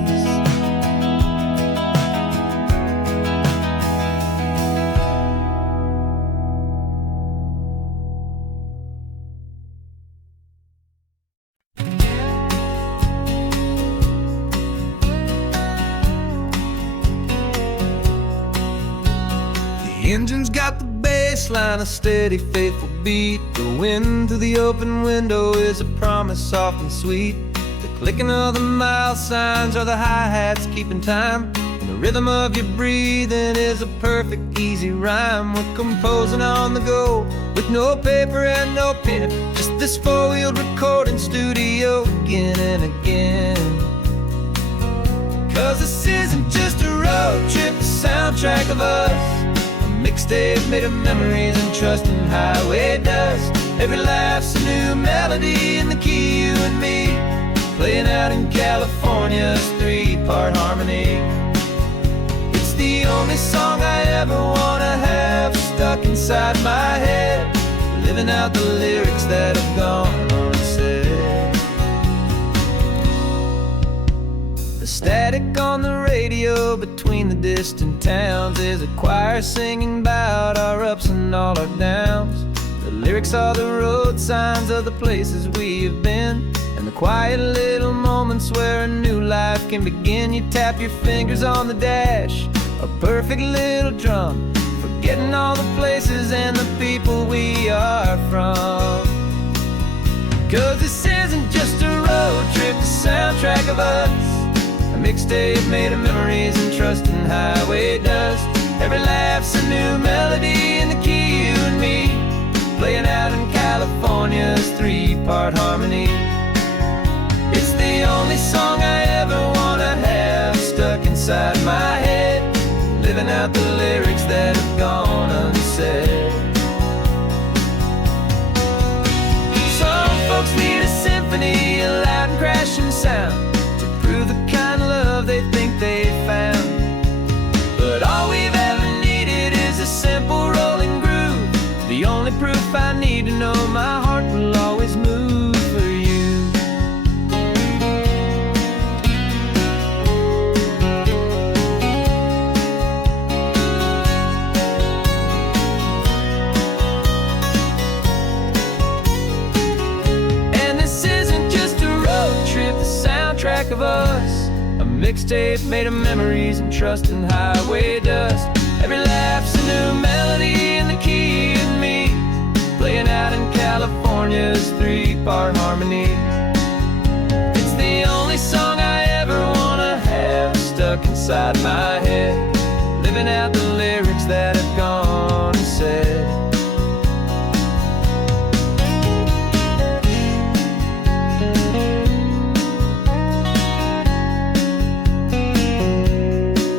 The engine's got the baseline, a steady, faithful beat. The wind through the open window is a promise soft and sweet. The clicking of the mile signs are the hi-hats keeping time, and the rhythm of your breathing is a perfect, easy rhyme. We're composing on the go with no paper and no pen, just this four-wheeled recording studio again and again. this isn't just a road trip, the soundtrack of us. A mixtape made of memories and trust in highway dust. Every laugh's a new melody in the key, you and me, playing out in California's three-part harmony. It's the only song I ever wanna have stuck inside my head, living out the lyrics that have gone unsaid. The static on the radio between the distant towns is a choir singing about our ups and all our downs. The lyrics are the road signs of the places we have been, and the quiet little moments where a new life can begin. You tap your fingers on the dash, a perfect little drum, forgetting all the places and the people we are from. 'Cause this isn't just a road trip, the soundtrack of us. A mixtape made of memories and trust in highway dust. Every laugh's a new melody in the key, you and me, playing out in California's three-part harmony. It's the only song I ever wanna have stuck inside my head, living out the lyrics that have gone unsaid. Some folks need a symphony, a loud and crashing sound, to prove the kind of love they think they found. But all we've ever needed is a simple rolling groove, the only proof I need to know my heart will always move for you. And this isn't just a road trip, the soundtrack of us. A mixtape made of memories and trust in highway dust. Every laugh's a new melody in the key, and me, playing out in California's three-part harmony. It's the only song I ever wanna have stuck inside my head, living out the lyrics that have gone unsaid.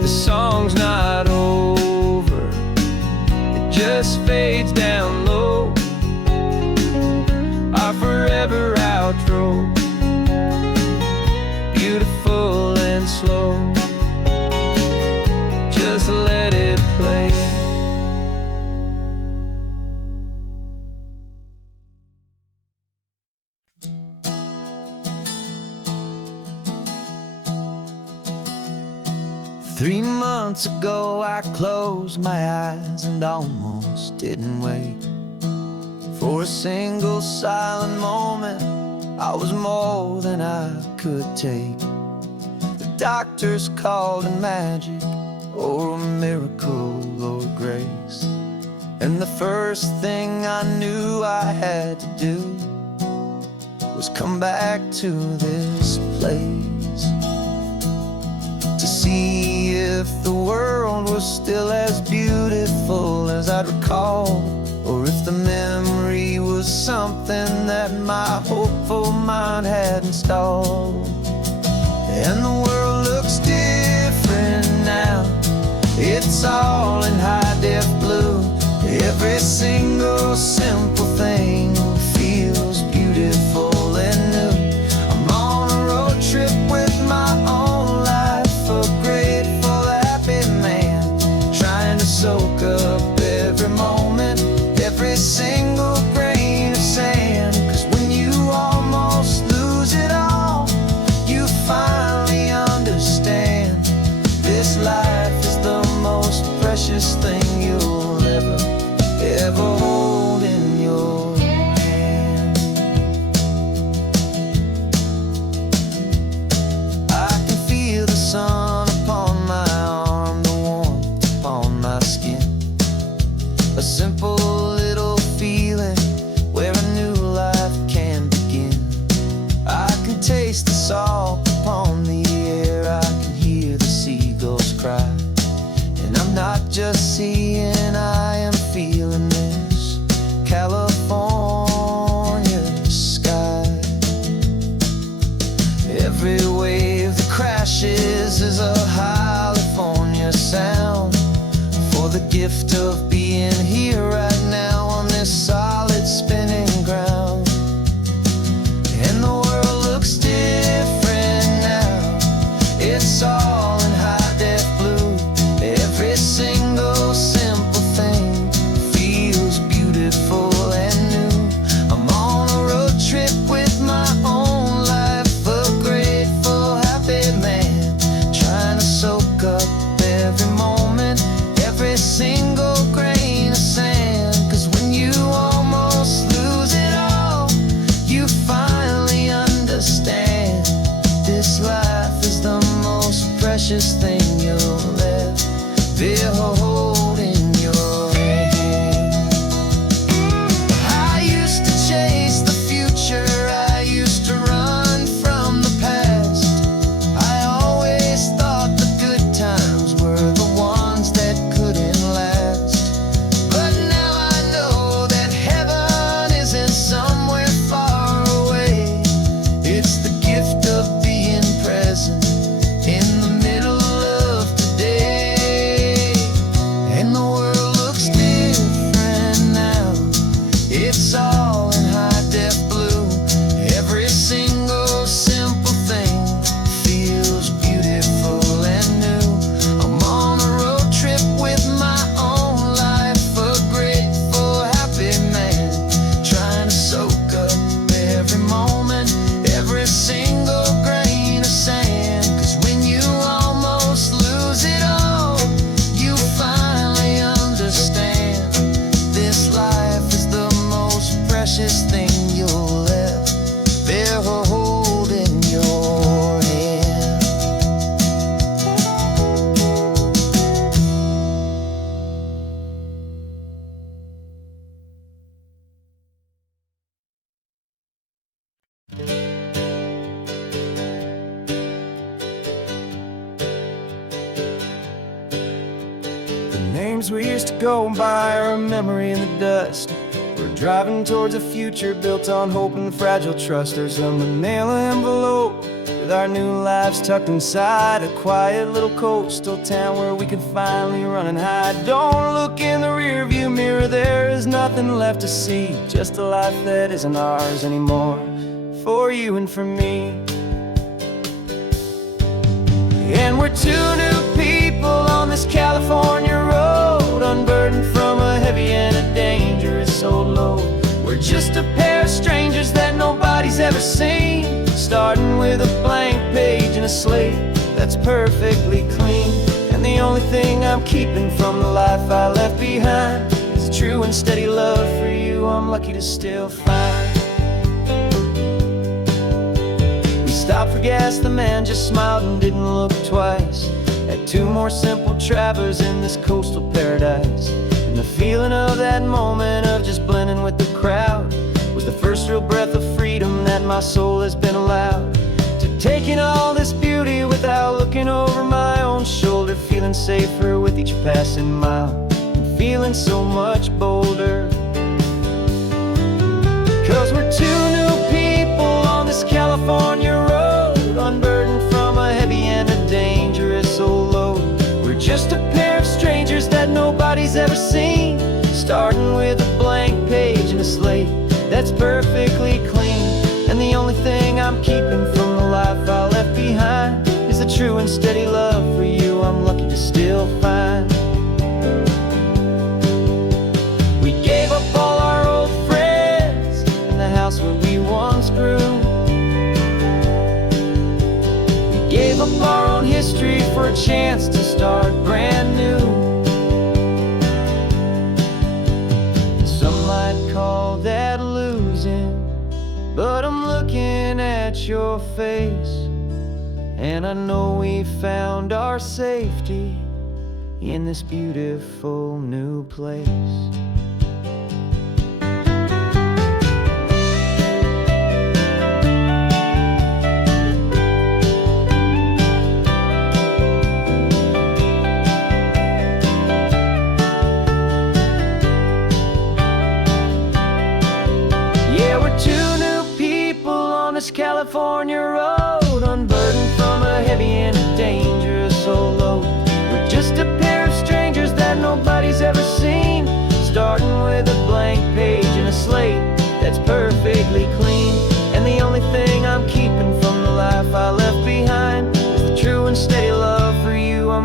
The song's not over, it just fades down low, our forever outro, beautiful and slow. Just let it play. Three months ago I closed my eyes and almost didn't wake. For a single silent moment, I was more than I could take. The doctors called it magic, or a miracle, or grace. And the first thing I knew I had to do was come back to this place, to see if the world was still as beautiful as I'd recall, or if the memory was something that my hopeful mind had installed. And the world looks different now, it's all in high-def blue. Every single simple thing feels beautiful and new. I'm on a road trip with my own life, a grateful, happy man, trying to soak up every moment, every single grain of sand. 'Cause when you almost lose it all, you finally understand this life is the most precious thing you'll ever hold in your hand. I can feel the sun upon my arm, the warmth upon my skin, a simple little feeling where a new life can begin. I can taste the salt upon the air, I can hear the seagulls cry, and I'm not just seeing, I am feeling this California sky. Every wave that crashes is a gift of being here right now on this solid spinning ground. And the world looks different now. It's all in high def blue. Every single simple thing feels beautiful and new. I'm on a road trip with my own life, a grateful, happy man, trying to soak up every moment, every single grain of sand. 'Cause when you almost lose it all, you finally understand this life is the most precious thing you'll ever hold in your hand. I used to chase the future, I used to run from the past. I always thought the good times were the ones that couldn't last. But now I know that heaven isn't somewhere far away. It's the gift of being present in the middle of today. And the world looks different now. It's all in high def blue. Every single simple thing feels beautiful and new. I'm on a road trip with my own life, a grateful, happy man, trying to soak up every moment, every single grain of sand. 'Cause when you almost lose it all, you finally understand this life is the most precious thing you'll ever hold in your hand. The names we used to go by are a memory in the dust. We're driving towards a future built on hope and fragile trust. There's a manila envelope with our new lives tucked inside, a quiet little coastal town where we could finally run and hide. Don't look in the rearview mirror, there is nothing left to see, just a life that isn't ours anymore, for you and for me. And we're two new people on this California road, unburdened from a heavy and a dangerous old load. We're just a pair of strangers that nobody's ever seen, starting with a blank page and a slate that's perfectly clean. And the only thing I'm keeping from the life I left behind is a true and steady love for you I'm lucky to still find. Stopped for gas, the man just smiled and didn't look twice. Had two more simple travelers in this coastal paradise. And the feeling of that moment of just blending with the crowd was the first real breath of freedom that my soul has been allowed to take in all this beauty without looking over my own shoulder, feeling safer with each passing mile and feeling so much bolder. 'Cause we're two new people on this California road, unburdened from a heavy and a dangerous old load. We're just a pair of strangers that nobody's ever seen, starting with a blank page and a slate that's perfectly clean. And the only thing I'm keeping from the life I left behind is the true and steady love for you I'm lucky to still find. We gave up all our old friends and the house where we once grew. Gave up our own history for a chance to start brand new. Some might call that losing, but I'm looking at your face, and I know we found our safety in this beautiful new place. California road, unburdened from a heavy and a dangerous old load. We're just a pair of strangers that nobody's ever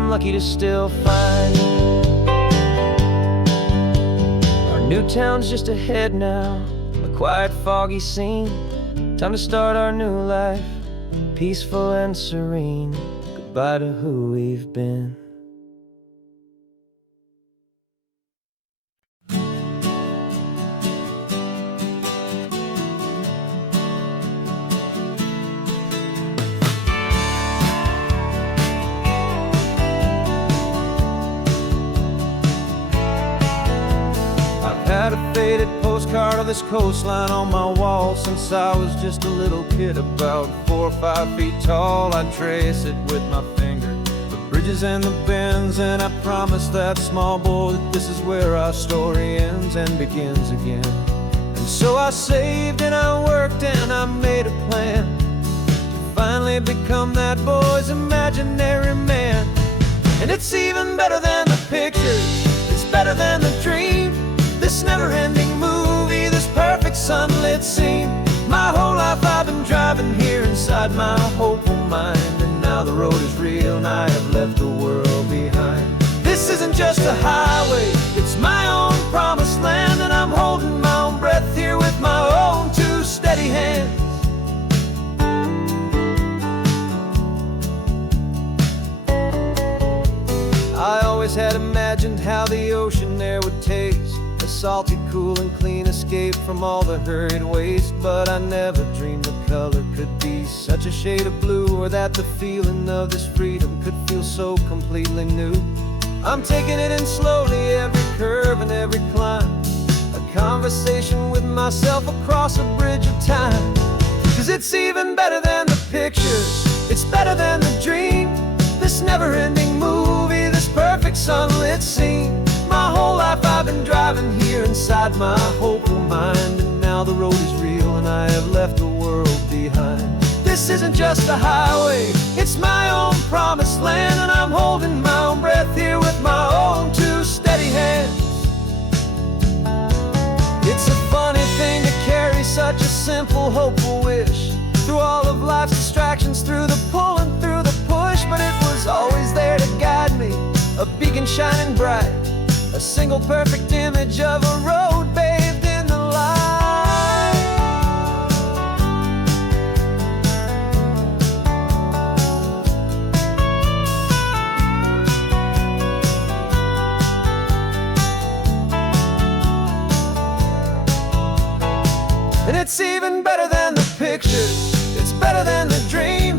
I'm lucky to still find. Our new town's just ahead now, a quiet, foggy scene. Time to start our new life, peaceful and serene. Goodbye to who we've been. Had a faded postcard of this coastline on my wall since I was just a little kid, about 4 or 5 feet tall. I trace it with my finger, the bridges and the bends, and I promised that small boy that this is where our story ends and begins again. And so I saved and I worked and I made a plan to finally become that boy's imaginary man. And it's even better than the pictures, it's better than the dream. This never-ending movie, this perfect sunlit scene. My whole life I've been driving here inside my hopeful mind, and now the road is real and I have left the world behind. This isn't just a highway, it's my own promised land, and I'm holding my own breath here with my own 2 steady hands. I always had imagined how the ocean air would taste, salty, cool and clean, escape from all the hurried waste. But I never dreamed the color could be such a shade of blue, or that the feeling of this freedom could feel so completely new. I'm taking it in slowly, every curve and every climb, a conversation with myself across a bridge of time. 'Cause it's even better than the pictures, it's better than the dream. This never-ending movie, this perfect sunlit scene. My whole life I've been driving here inside my hopeful mind, and now the road is real and I have left the world behind. This isn't just a highway, it's my own promised land, and I'm holding my own breath here with my own 2 steady hands. It's a funny thing to carry such a simple, hopeful wish through all of life's distractions, through the pull and through the push. But it was always there to guide me, a beacon shining bright, a single perfect image of a road bathed in the light. And it's even better than the pictures, it's better than the dream.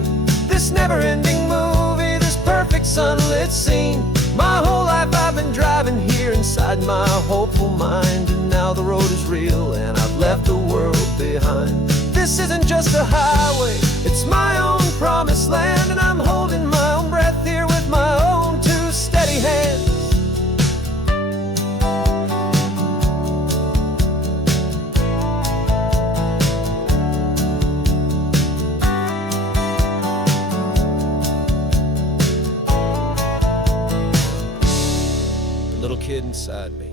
This never-ending movie, this perfect sunlit scene. My whole life I've been driving here inside my hopeful mind, and now the road is real and I've left the world behind. This isn't just a highway, it's my own promised land, and I'm holding my own breath here with my own 2 steady hands. Little kid inside me.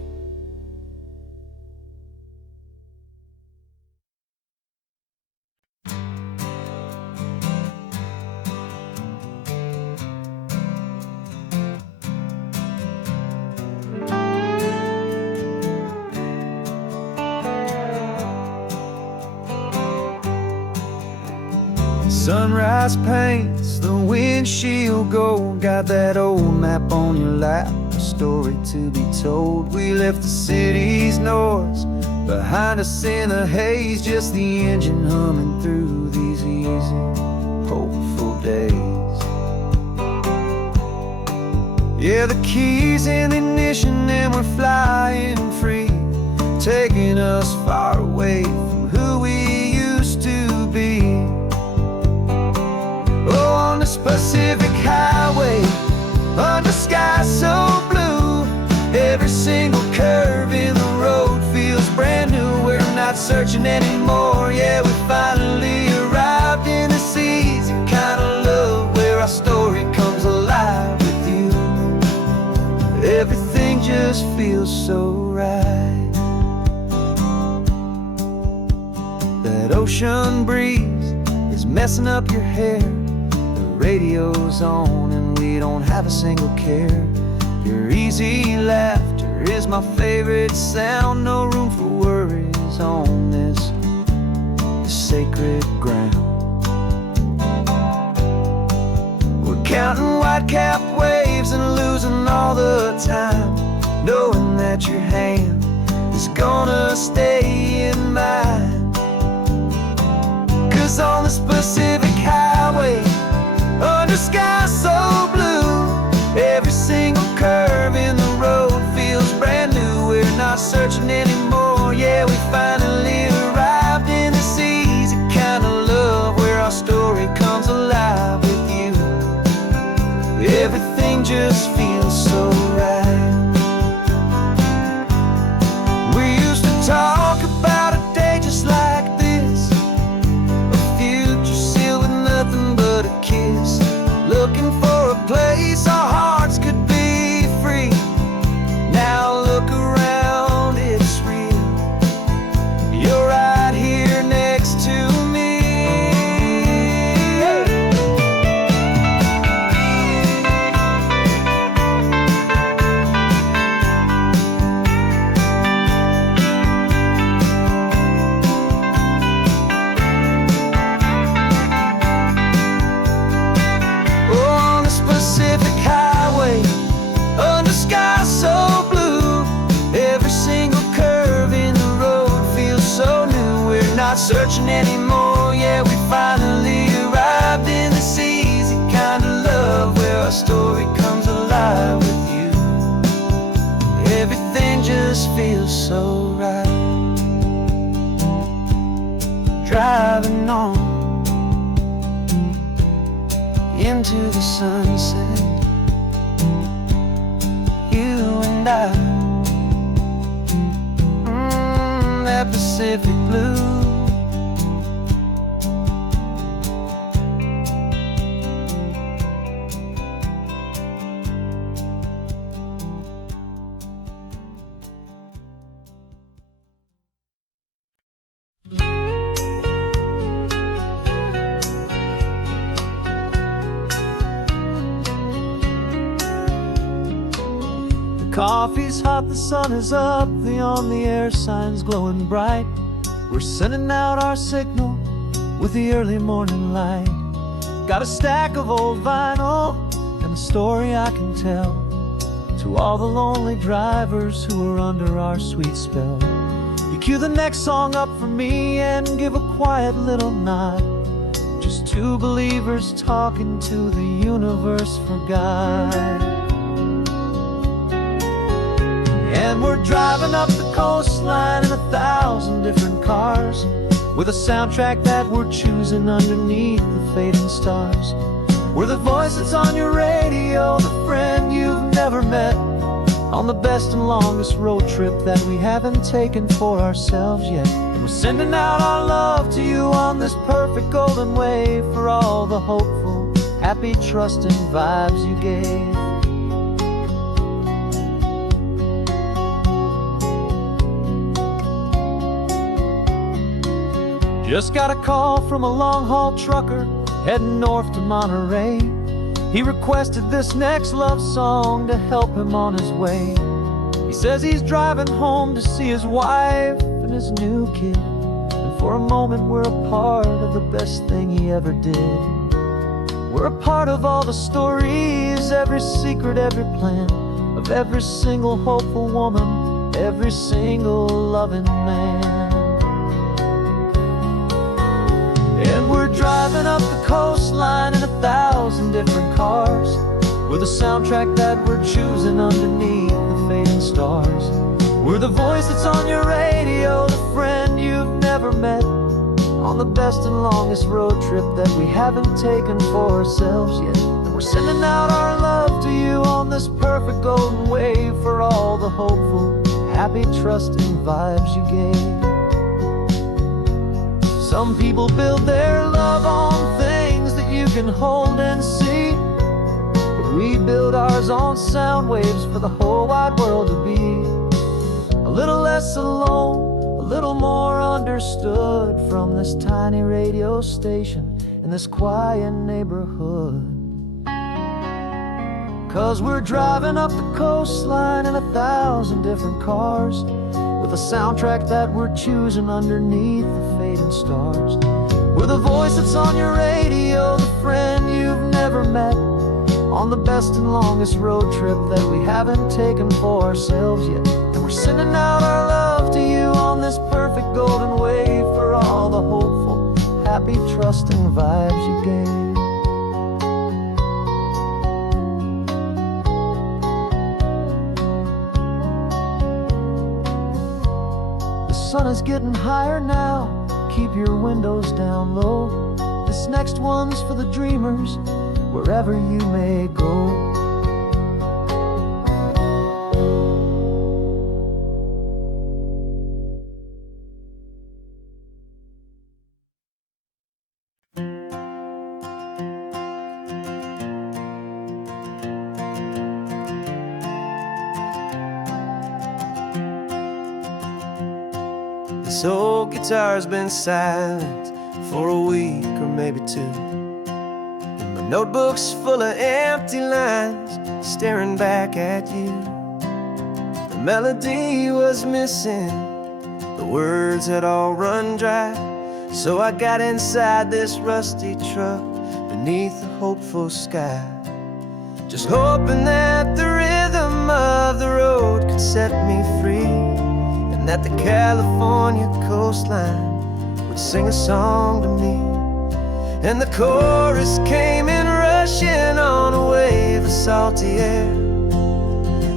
Sunrise paints the windshield gold, got that old map on your lap, a story to be told. We left the city's noise behind us in the haze, just the engine humming through these easy, hopeful days. Yeah, the keys in the ignition and we're flying free, taking us far away from who we used to be. Oh, on this Pacific highway, under sky so blue, every single curve in the road feels brand new. We're not searching anymore, yeah, we finally arrived in this easy kind of love, where our story comes alive with you. Everything just feels so right. That ocean breeze is messing up your hair, the radio's on and we don't have a single care. Your easy laughter is my favorite sound. No room for worries on this sacred ground. We're counting white-cap waves and losing all the time, knowing that your hand is gonna stay in mine. 'Cause on this Pacific highway, under sky so blue, every single curve in the road feels brand new. We're not searching anymore, yeah, we finally arrived in this easy kind of love where our story comes alive with you. Everything just feels so right. We used to talk about a day just like this, a future sealed with nothing but a kiss, looking for a place our hearts could be free. Now look around, it's real. You're right here next to me. On the Pacific highway, under sky so blue, every single curve in the road feels so new. We're not searching anymore, yeah, we finally arrived in this easy kind of love where our story comes alive with you. Everything just feels so right. Driving on into the sunset, you and I, that Pacific blue. Coffee's hot, the sun is up, the on-the-air sign's glowing bright. We're sending out our signal with the early morning light. Got a stack of old vinyl and a story I can tell to all the lonely drivers who are under our sweet spell. You cue the next song up for me and give a quiet little nod. Just two believers talking to the universe for God. And we're driving up the coastline in 1,000 different cars, with a soundtrack that we're choosing underneath the fading stars. We're the voice that's on your radio, the friend you've never met, on the best and longest road trip that we haven't taken for ourselves yet. And we're sending out our love to you on this perfect golden wave for all the hopeful, happy, trusting vibes you gave. Just got a call from a long-haul trucker heading north to Monterey. He requested this next love song to help him on his way. He says he's driving home to see his wife and his new kid, and for a moment we're a part of the best thing he ever did. We're a part of all the stories, every secret, every plan, of every single hopeful woman, every single loving man. And we're driving up the coastline in 1,000 different cars, with a soundtrack that we're choosing underneath the fading stars. We're the voice that's on your radio, the friend you've never met, on the best and longest road trip that we haven't taken for ourselves yet. And we're sending out our love to you on this perfect golden wave for all the hopeful, happy, trusting vibes you gave. Some people build their love on things that you can hold and see, but we build ours on sound waves for the whole wide world to be a little less alone, a little more understood from this tiny radio station. in this quiet neighborhood. 'Cause we're driving up the coastline in 1,000 different cars, with a soundtrack that we're choosing underneath the fading stars. We're the voice that's on your radio, the friend you've never met, on the best and longest road trip that we haven't taken for ourselves yet. And we're sending out our love to you on this perfect golden wave, for all the hopeful, happy, trusting vibes you gave. The sun is getting higher now, keep your windows down low. This next one's for the dreamers, wherever you may go. This old guitar's been silent for a week or maybe two. Notebooks full of empty lines, staring back at you. The melody was missing, the words had all run dry. So I got inside this rusty truck beneath the hopeful sky, just hoping that the rhythm of the road could set me free, and that the California coastline would sing a song to me. And the chorus came in rushing on a wave of salty air,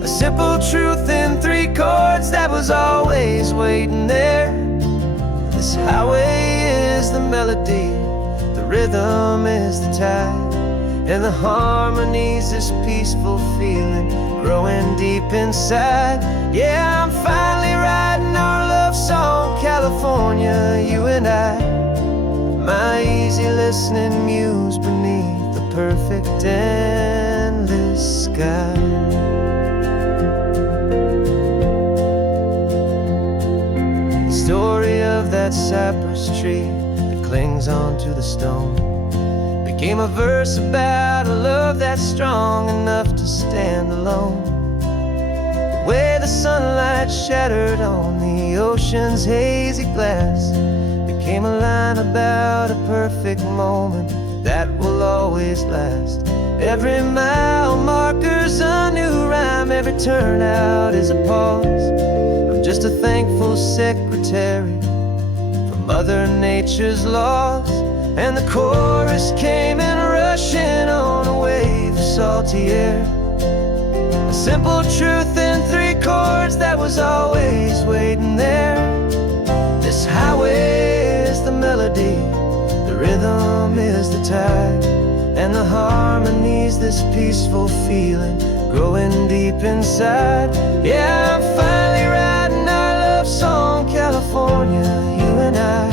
a simple truth in 3 chords that was always waiting there. This highway is the melody, the rhythm is the tide, and the harmony's this peaceful feeling growing deep inside. Yeah, I'm finally writing our love song, California, you and I, my easy listening muse beneath the perfect endless sky. The story of that cypress tree that clings onto the stone became a verse about a love that's strong enough to stand alone. The way the sunlight shattered on the ocean's hazy glass became a line about a perfect moment that will always last. Every mile marker's a new rhyme, every turnout is a pause. I'm just a thankful secretary for Mother Nature's laws. And the chorus came in rushing on a wave of salty air, a simple truth in 3 chords that was always waiting there. This highway is the melody, the rhythm is the tide, and the harmony's this peaceful feeling growing deep inside. Yeah, I'm finally writing our love song, California, you and I,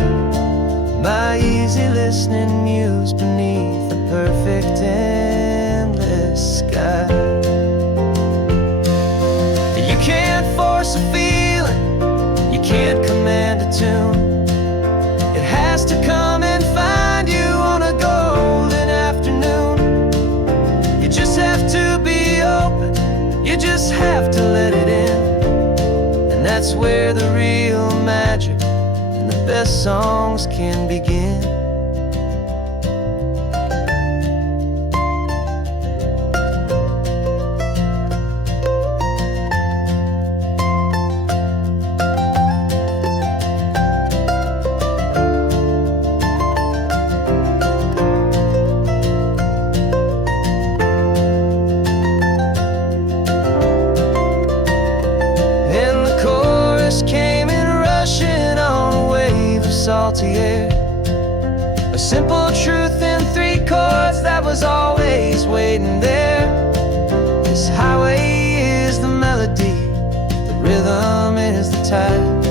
my easy listening muse beneath the perfect endless sky. You can't force a feeling, you can't command a tune. It has to come and find you on a golden afternoon. You just have to be open, you just have to let it in. And that's where the real magic and the best songs can begin. Salty air, a simple truth in 3 chords that was always waiting there. This highway is the melody, the rhythm is the tide,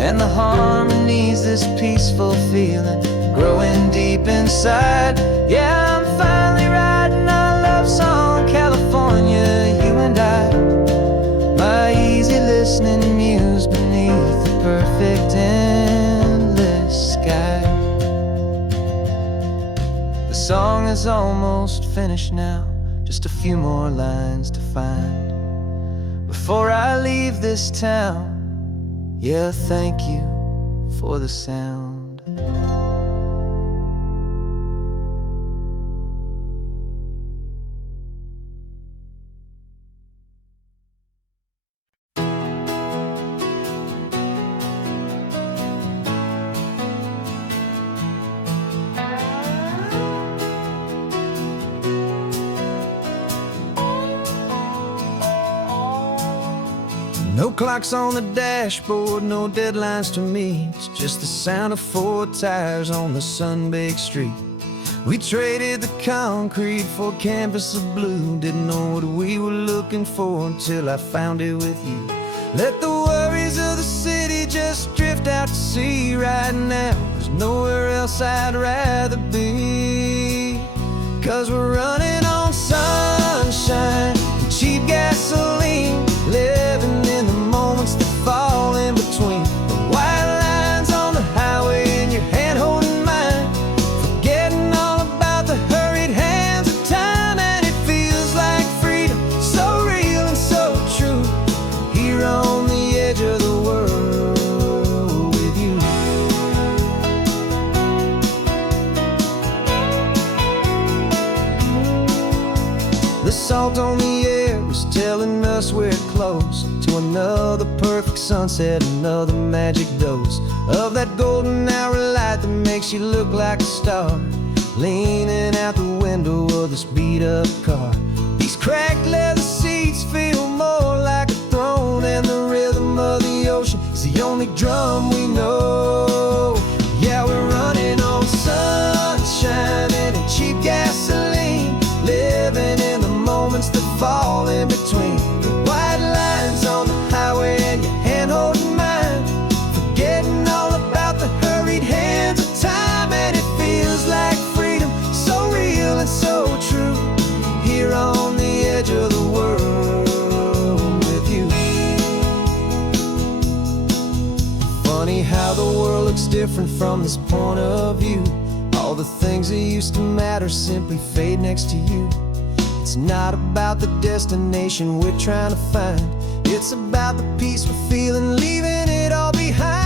and the harmony's this peaceful feeling growing deep inside. Yeah, I'm finally writing our love song, California, you and I, my easy listening muse beneath the perfect endless sky. is almost finished now, just a few more lines to find before I leave this town. Yeah, thank you for the sound. No clocks on the dashboard, no deadlines to meet. It's just the sound of 4 tires on the sun-baked street. We traded the concrete for a canvas of blue. Didn't know what we were looking for until I found it with you. Let the worries of the city just drift out to sea right now. There's nowhere else I'd rather be, 'cause we're running on sunshine and cheap gasoline, living in the moments that fall in between. The white lines on the highway and your hand holding mine, forgetting all about the hurried hands of time. And it feels like freedom, so real and so true, here on the edge of the world with you. The salt on the air is telling us we're close to another perfect sunset, another magic dose of that golden hour light that makes you look like a star, leaning out the window of this beat-up car. These cracked leather seats feel more like a throne, and the rhythm of the ocean is the only drum we know. Yeah, we're running on sunshine and cheap gasoline, living in the moments that fall in between. The white lines on the highway and your hand holding mine, forgetting all about the hurried hands of time. And it feels like freedom, so real and so true, here on the edge of the world with you. Funny how the world looks different from this point of view. All the things that used to matter simply fade next to you. It's not about the destination we're trying to find, it's about the peace we're feeling, leaving it all behind.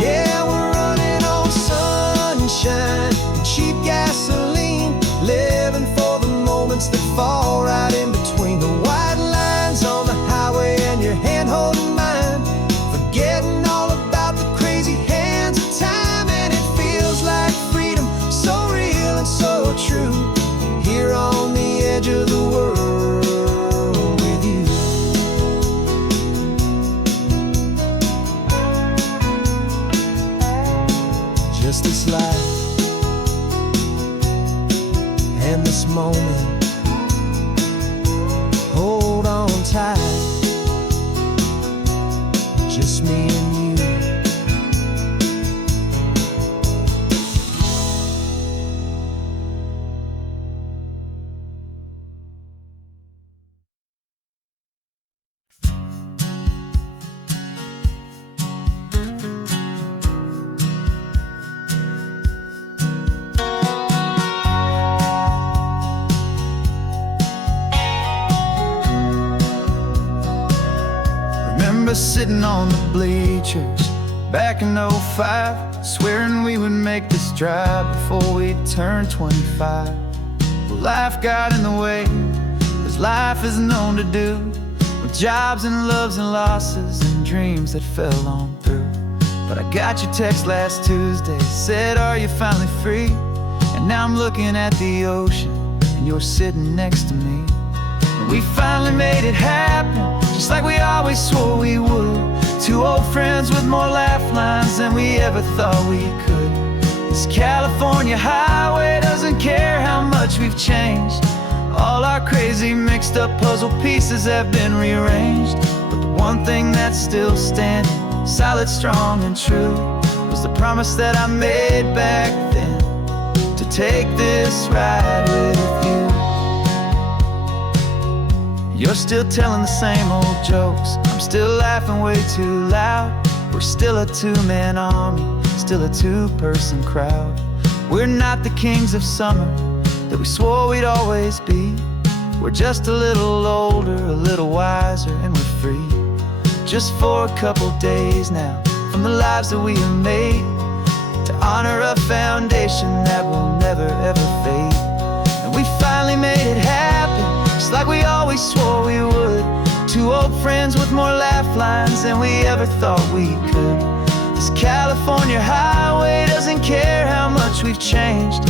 Yeah, we're running on sunshine and cheap gasoline, living for the moments that fall right in between. The white lines on the highway and your hand holding mine, forgetting all about the crazy hands of time. And it feels like freedom, so real and so true, here on the edge of the world with you. Just this life and this moment, hold on tight, just me and you. Remember sitting on the bleachers back in '05, swearing we would make this drive before we turned 25. Well, life got in the way, as life is known to do, with jobs and loves and losses and dreams that fell on through. But I got your text last Tuesday, said, are you finally free? And now I'm looking at the ocean, and you're sitting next to me. And we finally made it happen, just like we always swore we would. 2 old friends with more laugh lines than we ever thought we could. This California highway doesn't care how much we've changed. All our crazy mixed up puzzle pieces have been rearranged. But the one thing that's still standing, solid, strong and true, was the promise that I made back then. to take this ride with you. You're still telling the same old jokes, I'm still laughing way too loud. We're still a two-man army, still a two-person crowd. We're not the kings of summer that we swore we'd always be. We're just a little older, a little wiser, and we're free. Just for a couple days now, from the lives that we have made, to honor a foundation that will never ever fade. And we finally made it happen, just like we always swore we would. Two old friends with more laugh lines than we ever thought we could. This California highway doesn't care how much we've changed.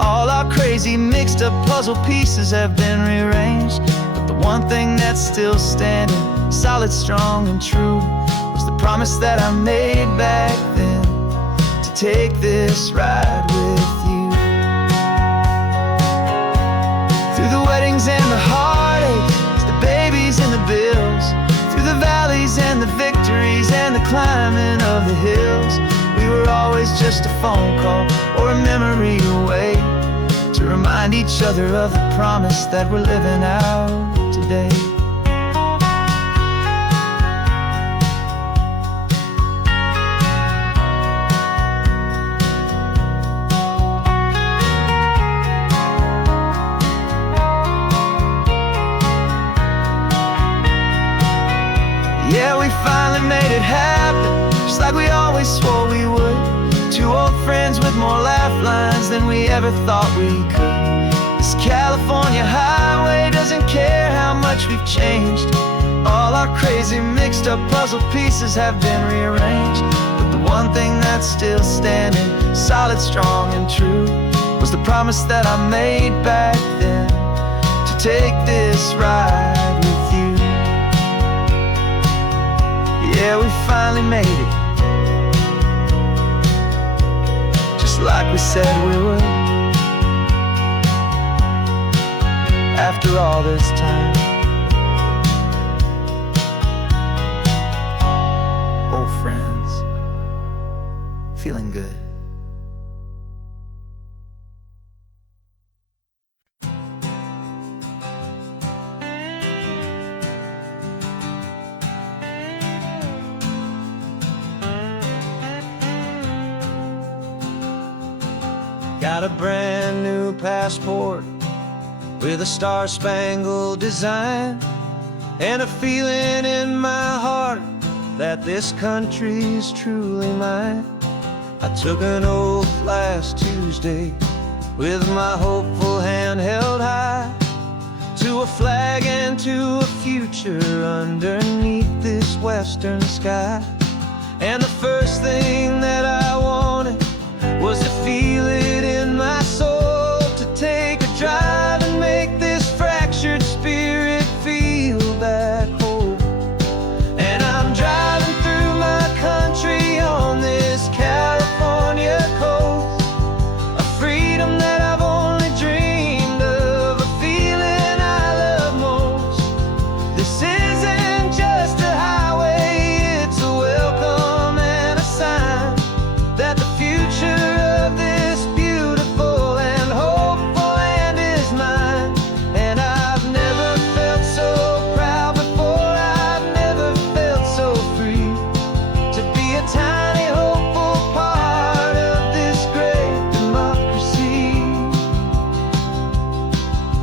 All our crazy mixed up puzzle pieces have been rearranged, but the one thing that's still standing, solid, strong, and true, was the promise that I made back then, to take this ride with you. Through the weddings and the heartaches, the babies and the bills, through the valleys and the victories and the climbing of the hills, we were always just a phone call or a memory away, to remind each other of the promise that we're living out today. Yeah, we finally made it happen, just like we always swore we would. Two old friends with more laugh lines than we ever thought we could. This California highway doesn't care how much we've changed. All our crazy mixed up puzzle pieces have been rearranged, but the one thing that's still standing, solid, strong, and true, was the promise that I made back then, to take this ride with you. Yeah, we finally made it, just like we said we would. After all this time, old friends, feeling good. Got a brand new passport with a star-spangled design, and a feeling in my heart that this country's truly mine. I took an oath last Tuesday with my hopeful hand held high, to a flag and to a future underneath this western sky. And the first thing that I wanted was to feel it in my soul, to take a drive and make this fractured spirit feel back home. And I'm driving through my country on this California coast, a freedom that I've only dreamed of, a feeling I love most. This isn't just a highway, it's a welcome and a sign that the future of this beautiful and hopeful land is mine. And I've never felt so proud before, I've never felt so free, to be a tiny hopeful part of this great democracy.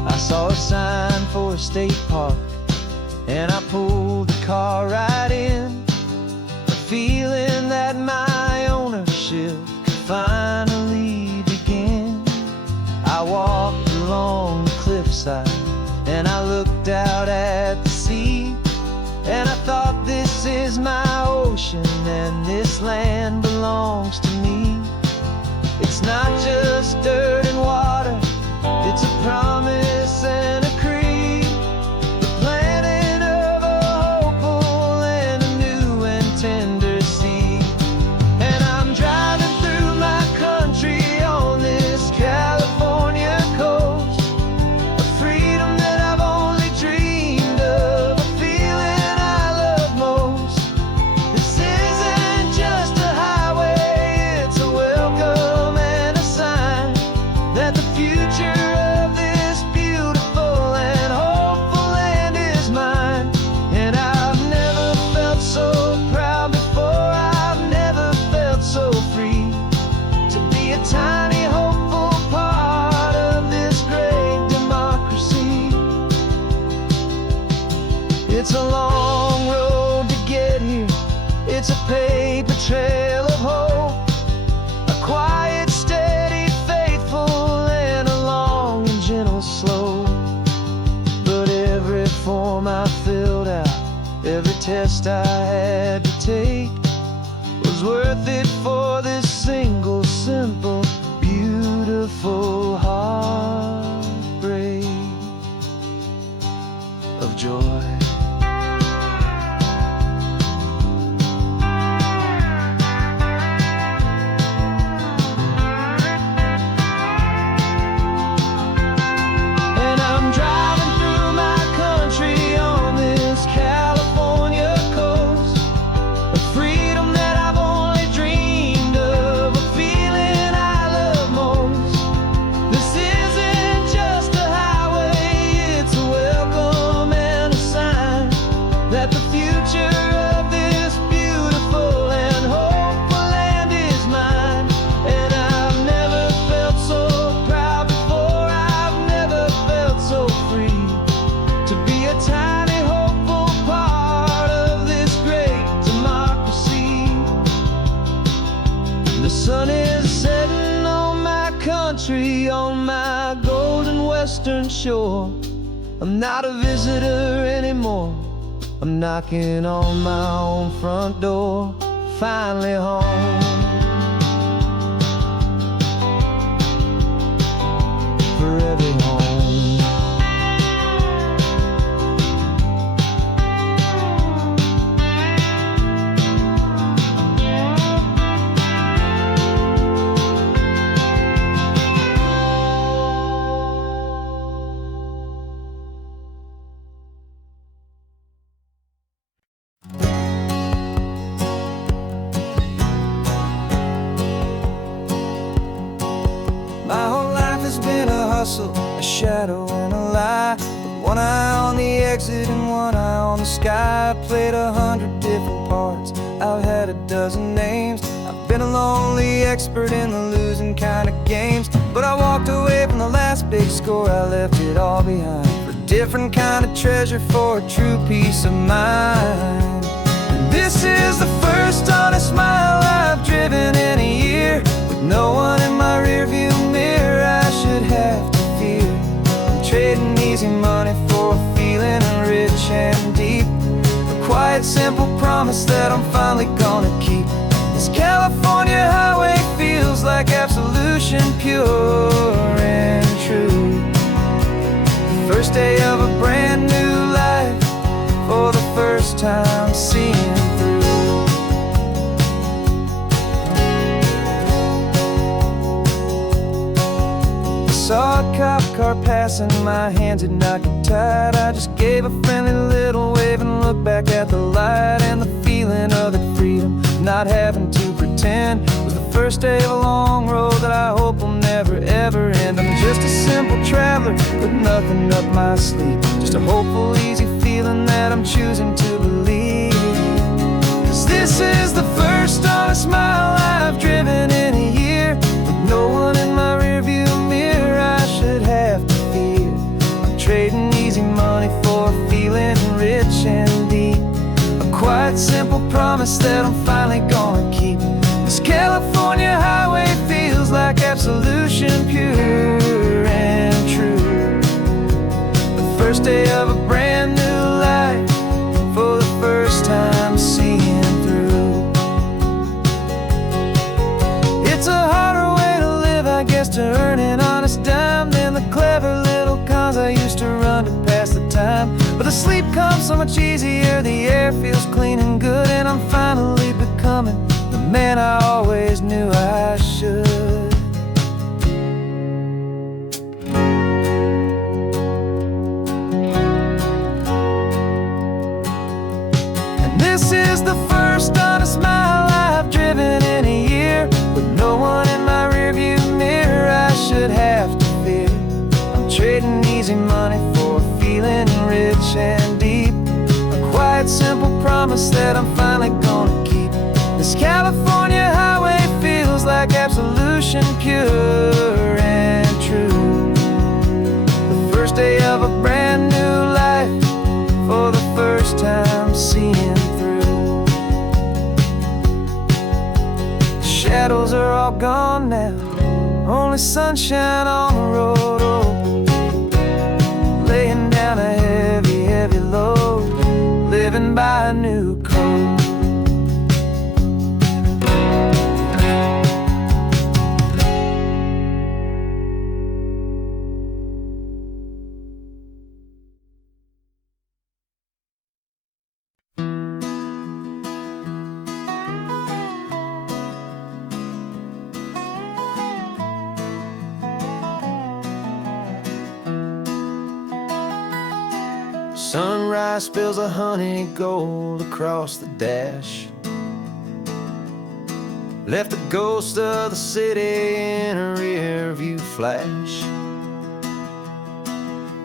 I saw a sign for a state park, and I pulled the car right in, a feeling that my ownership could finally begin. I walked along the cliffside and I looked out at the sea, and I thought, this is my ocean and this land belongs to me. It's not just dirt and water, it's a promise and a creed, the planting of a hopeful and a new and tender seed. And I'm driving through my country on this California coast, a freedom that I've only dreamed of, a feeling I love most. This isn't just a highway, it's a welcome and a sign It's a long road to get here. It's a paper trail of hope, a quiet, steady, faithful, and a long and gentle slope. But every form I filled out, every test I had to take, was worth it for this single, simple, beautiful heartbreak of joy. On my golden western shore, I'm not a visitor anymore. I'm knocking on my own front door, finally home. Forever home. A shadow and a lie, with one eye on the exit and one eye on the sky. I played 100 different parts, I've had a dozen names. I've been a lonely expert in the losing kind of games, but I walked away from the last big score. I left it all behind for a different kind of treasure, for a true peace of mind. And this is the first honest mile I've driven in a year, with no one in my rearview mirror I should have to fear. I'm trading easy money for a feeling rich and deep, a quiet, simple promise that I'm finally gonna keep. This California highway feels like absolution, pure and true. The first day of a brand new life, for the first time seeing through. Saw a cop car passing, my hands had not got tied. I just gave a friendly little wave and looked back at the light, and the feeling of that freedom, not having to pretend, was the first day of a long road that I hope will never ever end. I'm just a simple traveler with nothing up my sleeve, just a hopeful, easy feeling that I'm choosing to believe. 'Cause this is the first honest mile I've driven in a year, with no one in my rearview mirror I should have to fear. I'm trading easy money for a feeling rich and deep, a quiet, simple promise that I'm finally gonna keep. This California highway feels like absolution, pure and true. The first day of a brand new life, for the first time seeing through. It's a harder way to live, I guess, to earn an honest dime than the clever little cons I used to run to pass the time. But the sleep comes so much easier, the air feels clean and good, and I'm finally becoming the man I always knew I should. And this is the first honest mile I've driven in a year, with no one in my rearview mirror I should have to fear. I'm trading easy money for a feeling rich and deep, a quiet, simple promise that I'm finally gonna keep. This California highway feels like absolution, pure and true. The first day of a brand new life, for the first gone now. Only sunshine on the road, oh, laying down a heavy, heavy load, living by a new code. Sunrise spills a honey gold across the dash, left the ghost of the city in a rear view flash.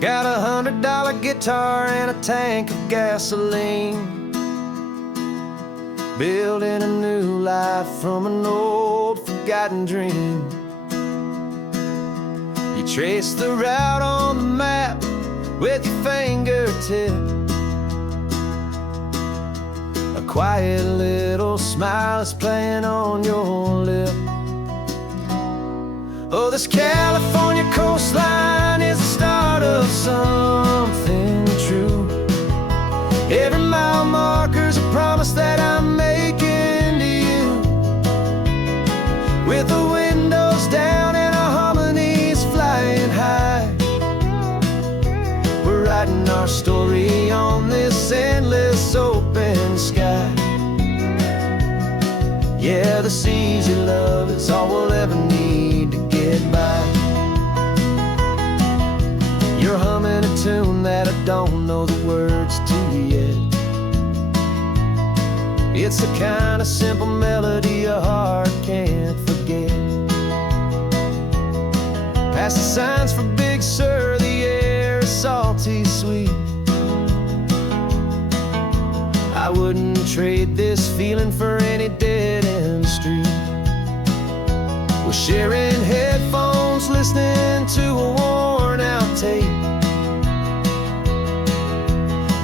Got a $100 guitar and a tank of gasoline, building a new life from an old forgotten dream. You trace the route on the map with your fingertip, a quiet little smile is playing on your lip. Oh, this California coastline is the start of something true. Every mile marker's a promise that I'm making to you, with the windows down and our harmonies flying high. We're writing our story on this endless open sky. Yeah, this easy love is all we'll ever need to get by. You're humming a tune that I don't know the words to yet. It's the kind of simple melody a heart can't forget. Past the signs for Big Sur, the air is salty sweet. I wouldn't trade this feeling for any dead-end street. We're sharing headphones, listening to a worn-out tape,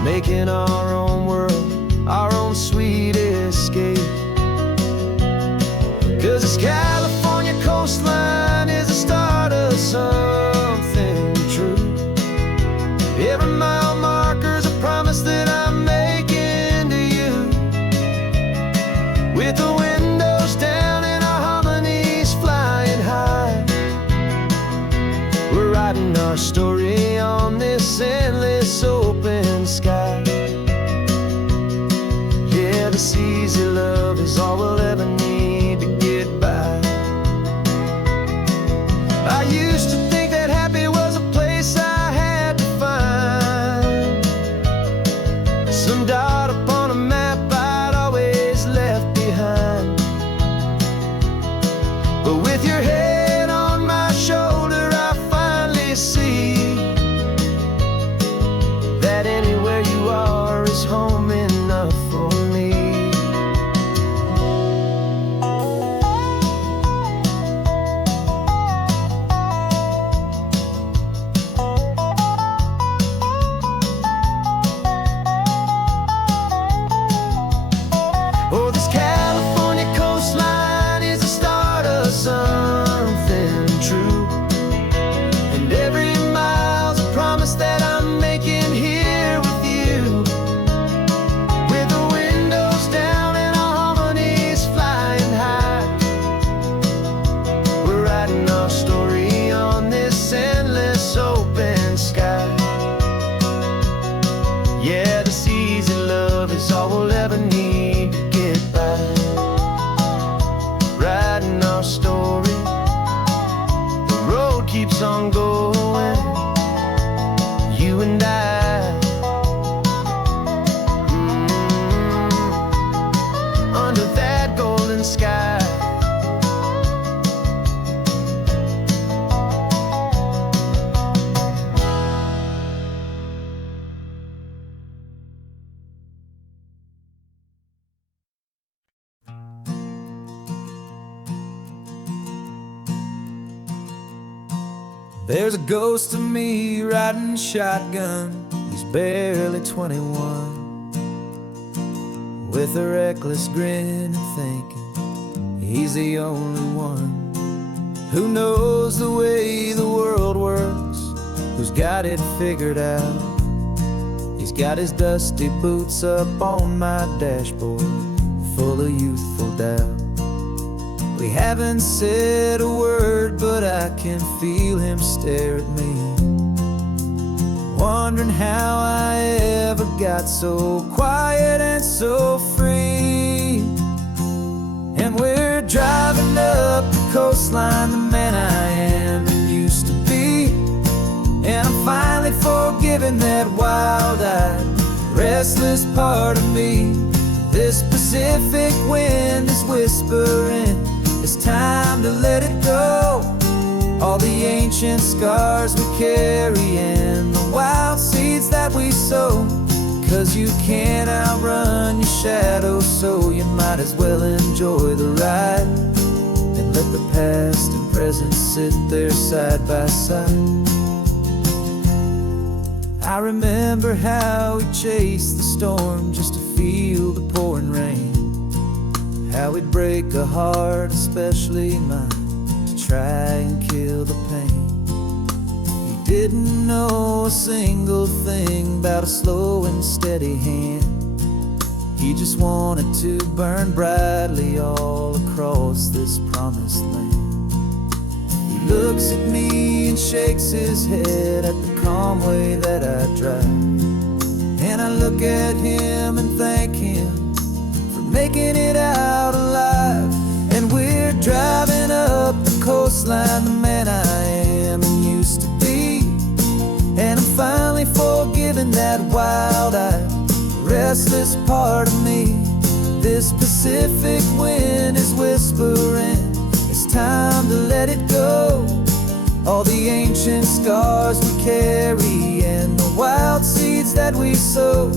making our own world, our own sweet escape. 'Cause this California coastline is the start of something true. Every mile marker's a promise that I'm making to you, with the windows down and our harmonies flying high. We're writing our story on this endless open sky. Yeah, this easy love is all we'll ever need to get by. I used to think that happy was a place I had to find, some dot upon a map I'd always left behind. But with your head on my shoulder, I finally see that anywhere you are is home enough for me. Oh, this California coastline is the start of something true, and every mile's a promise that I'm making here with you, with the windows down and our harmonies flying high. We're writing our story on this endless open sky. Yeah, this easy love is all we'll ever need to get by. Writing our story, the road keeps on going, you and I. Under that golden sky. There's a ghost of me riding shotgun. He's barely 21, with a reckless grin and thinking He's the only one who knows the way the world works, who's got it figured out. He's got his dusty boots up on my dashboard, full of youthful doubt. We haven't said a word, but I can feel him stare at me, wondering how I ever got so quiet and so free. And we're driving up the coastline, the man I am and used to be. And I'm finally forgiving that wild-eyed, restless part of me. This Pacific wind is whispering, it's time to let it go. All the ancient scars we carry and the wild seeds that we sow. 'Cause you can't outrun your shadow, so you might as well enjoy the ride and let the past and present sit there side by side. I remember how we chased the storm just to feel the pouring rain, how we'd break a heart, especially mine, to try and kill the pain. He didn't know a single thing about a slow and steady hand. He just wanted to burn brightly all across this promised land. He looks at me and shakes his head at the calm way that I drive, and I look at him and thank him for making it out alive. And we're driving up the coastline, the man I am and used to be. And I'm finally forgiving that wild-eyed, restless part of me. This Pacific wind is whispering, it's time to let it go. All the ancient scars we carry and the wild seeds that we sow.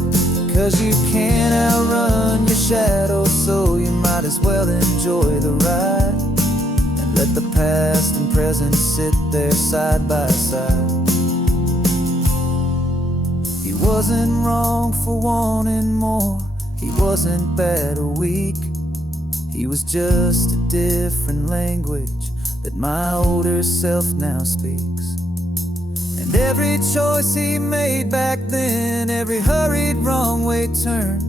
'Cause you can't outrun your shadow, so you might as well enjoy the ride and let the past and present sit there side by side. He wasn't wrong for wanting more, he wasn't bad or weak. He was just a different language that my older self now speaks. And every choice he made back then, every hurried wrong way turn,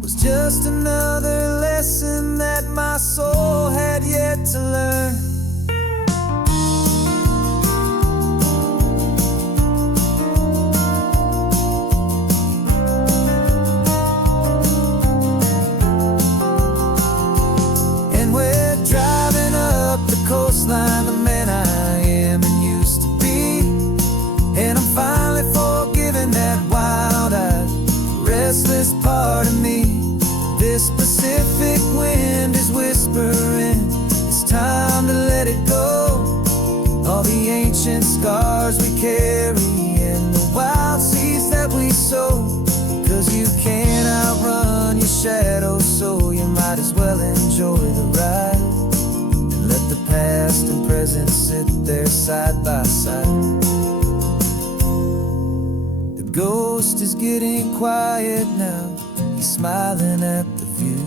was just another lesson that my soul had yet to learn. Coastline, the man I am and used to be. And I'm finally forgiving that wild-eyed, restless part of me. This Pacific wind is whispering, it's time to let it go. All the ancient scars we carry and the wild seeds that we sow. 'Cause you can't outrun your shadow, so you might as well enjoy the ride. Let the past and present sit there side by side. The ghost is getting quiet now, he's smiling at the view.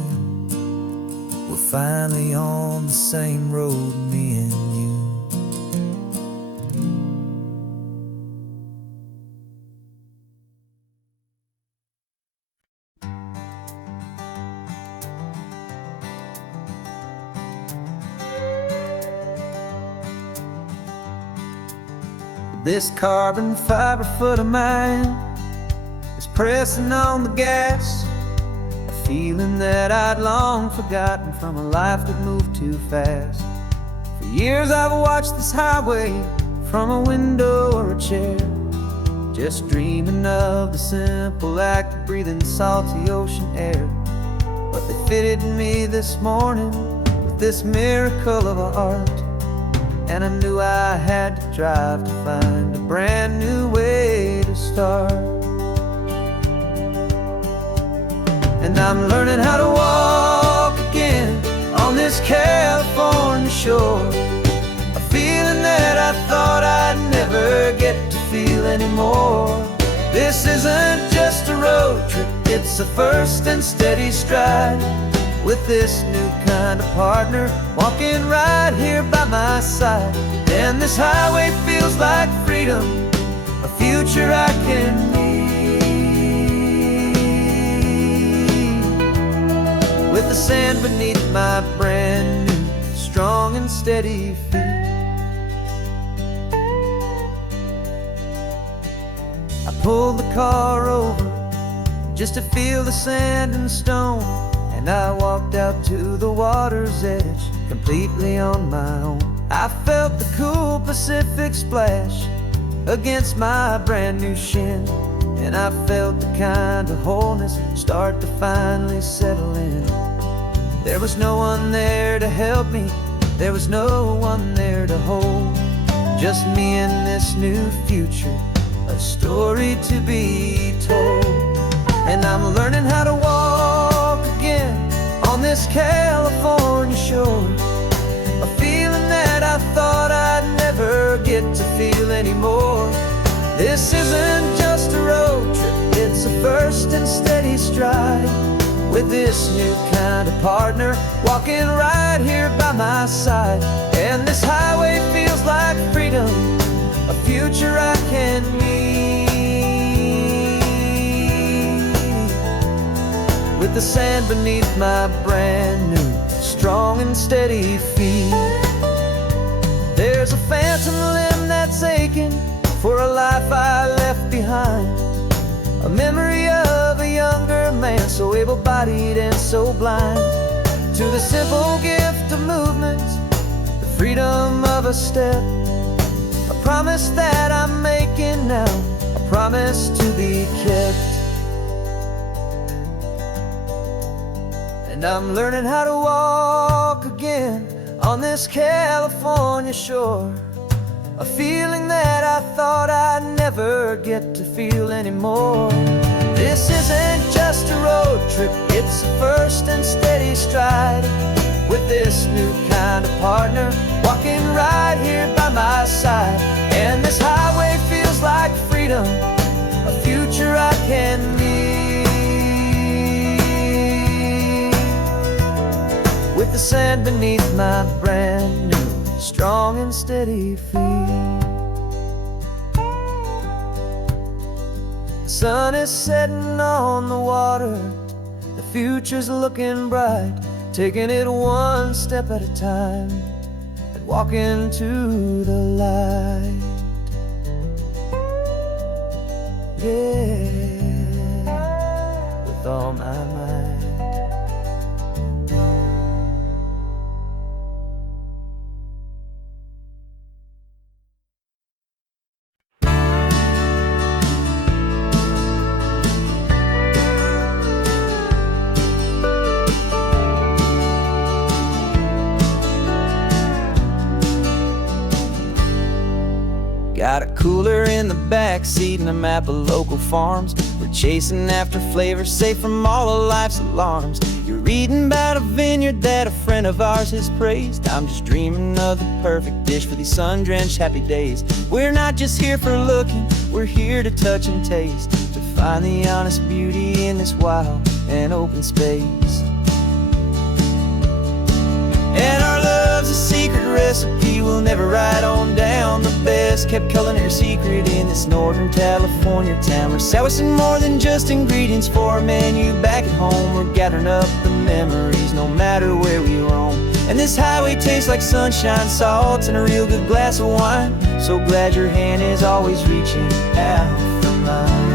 We're finally on the same road, me and you. This carbon fiber foot of mine is pressing on the gas, a feeling that I'd long forgotten from a life that moved too fast. For years I've watched this highway from a window or a chair, just dreaming of the simple act of breathing salty ocean air. But they fitted me this morning with this miracle of art, and I knew I had to drive to find a brand new way to start. And I'm learning how to walk again on this California shore, a feeling that I thought I'd never get to feel anymore. This isn't just a road trip, it's a first and steady stride, with this new kind of partner walking right here by my side. And this highway feels like freedom, a future I can need, with the sand beneath my brand new strong and steady feet. I pulled the car over just to feel the sand and stone, and I walked out to the water's edge completely on my own. I felt the cool Pacific splash against my brand new shin, and I felt the kind of wholeness start to finally settle in. There was no one there to help me, there was no one there to hold, just me and this new future, a story to be told. And I'm learning how to walk again on this California shore, a feeling that I thought I'd never get to feel anymore. This isn't just a road trip, it's a first and steady stride, with this new kind of partner walking right here by my side. And this highway feels like freedom, a future I can need, with the sand beneath my brand new strong and steady feet. There's a phantom limb that's aching for a life I left behind, a memory of a younger man so able-bodied and so blind, to the simple gift of movement, the freedom of a step, a promise that I'm making now, a promise to be kept. And I'm learning how to walk again on this California shore, a feeling that I thought I'd never get to feel anymore. This isn't just a road trip, it's a first and steady stride, with this new kind of partner walking right here by my side. And this highway feels like freedom, a future I can need, with the sand beneath my brand new strong and steady feet. The sun is setting on the water, the future's looking bright, taking it one step at a time and walking to the light. Yeah, with all my might. Got a cooler in the back seat and a map of local farms. We're chasing after flavors safe from all of life's alarms. You're reading about a vineyard that a friend of ours has praised. I'm just dreaming of the perfect dish for these sun-drenched happy days. We're not just here for looking, we're here to touch and taste, to find the honest beauty in this wild and open space. And our love's a secret recipe we'll never write on down, the best kept culinary secret in this Northern California town. We're selling more than just ingredients for a menu back at home. We're gathering up the memories no matter where we roam. And this highway tastes like sunshine, salt, and a real good glass of wine. So glad your hand is always reaching out for mine.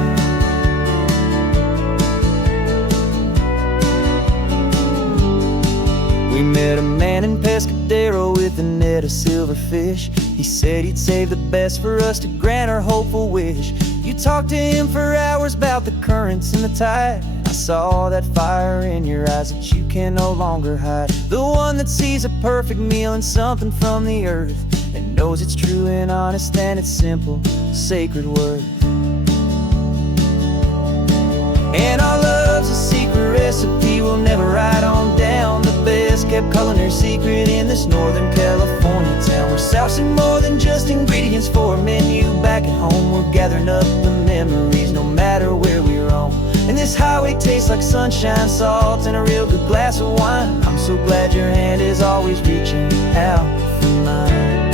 We met a man in Pescadero with a net of silverfish. He said he'd save the best for us to grant our hopeful wish. You talked to him for hours about the currents and the tide. I saw that fire in your eyes that you can no longer hide. The one that sees a perfect meal in something from the earth, and knows it's true and honest and it's simple, sacred worth. And our love's a secret recipe we'll never write on down, the best kept culinary secret in this Northern California town. We're sourcing more than just ingredients for a menu back at home. We're gathering up the memories no matter where we roam. And this this highway tastes like sunshine, salt, and a real good glass of wine. I'm so glad your hand is always reaching out for mine.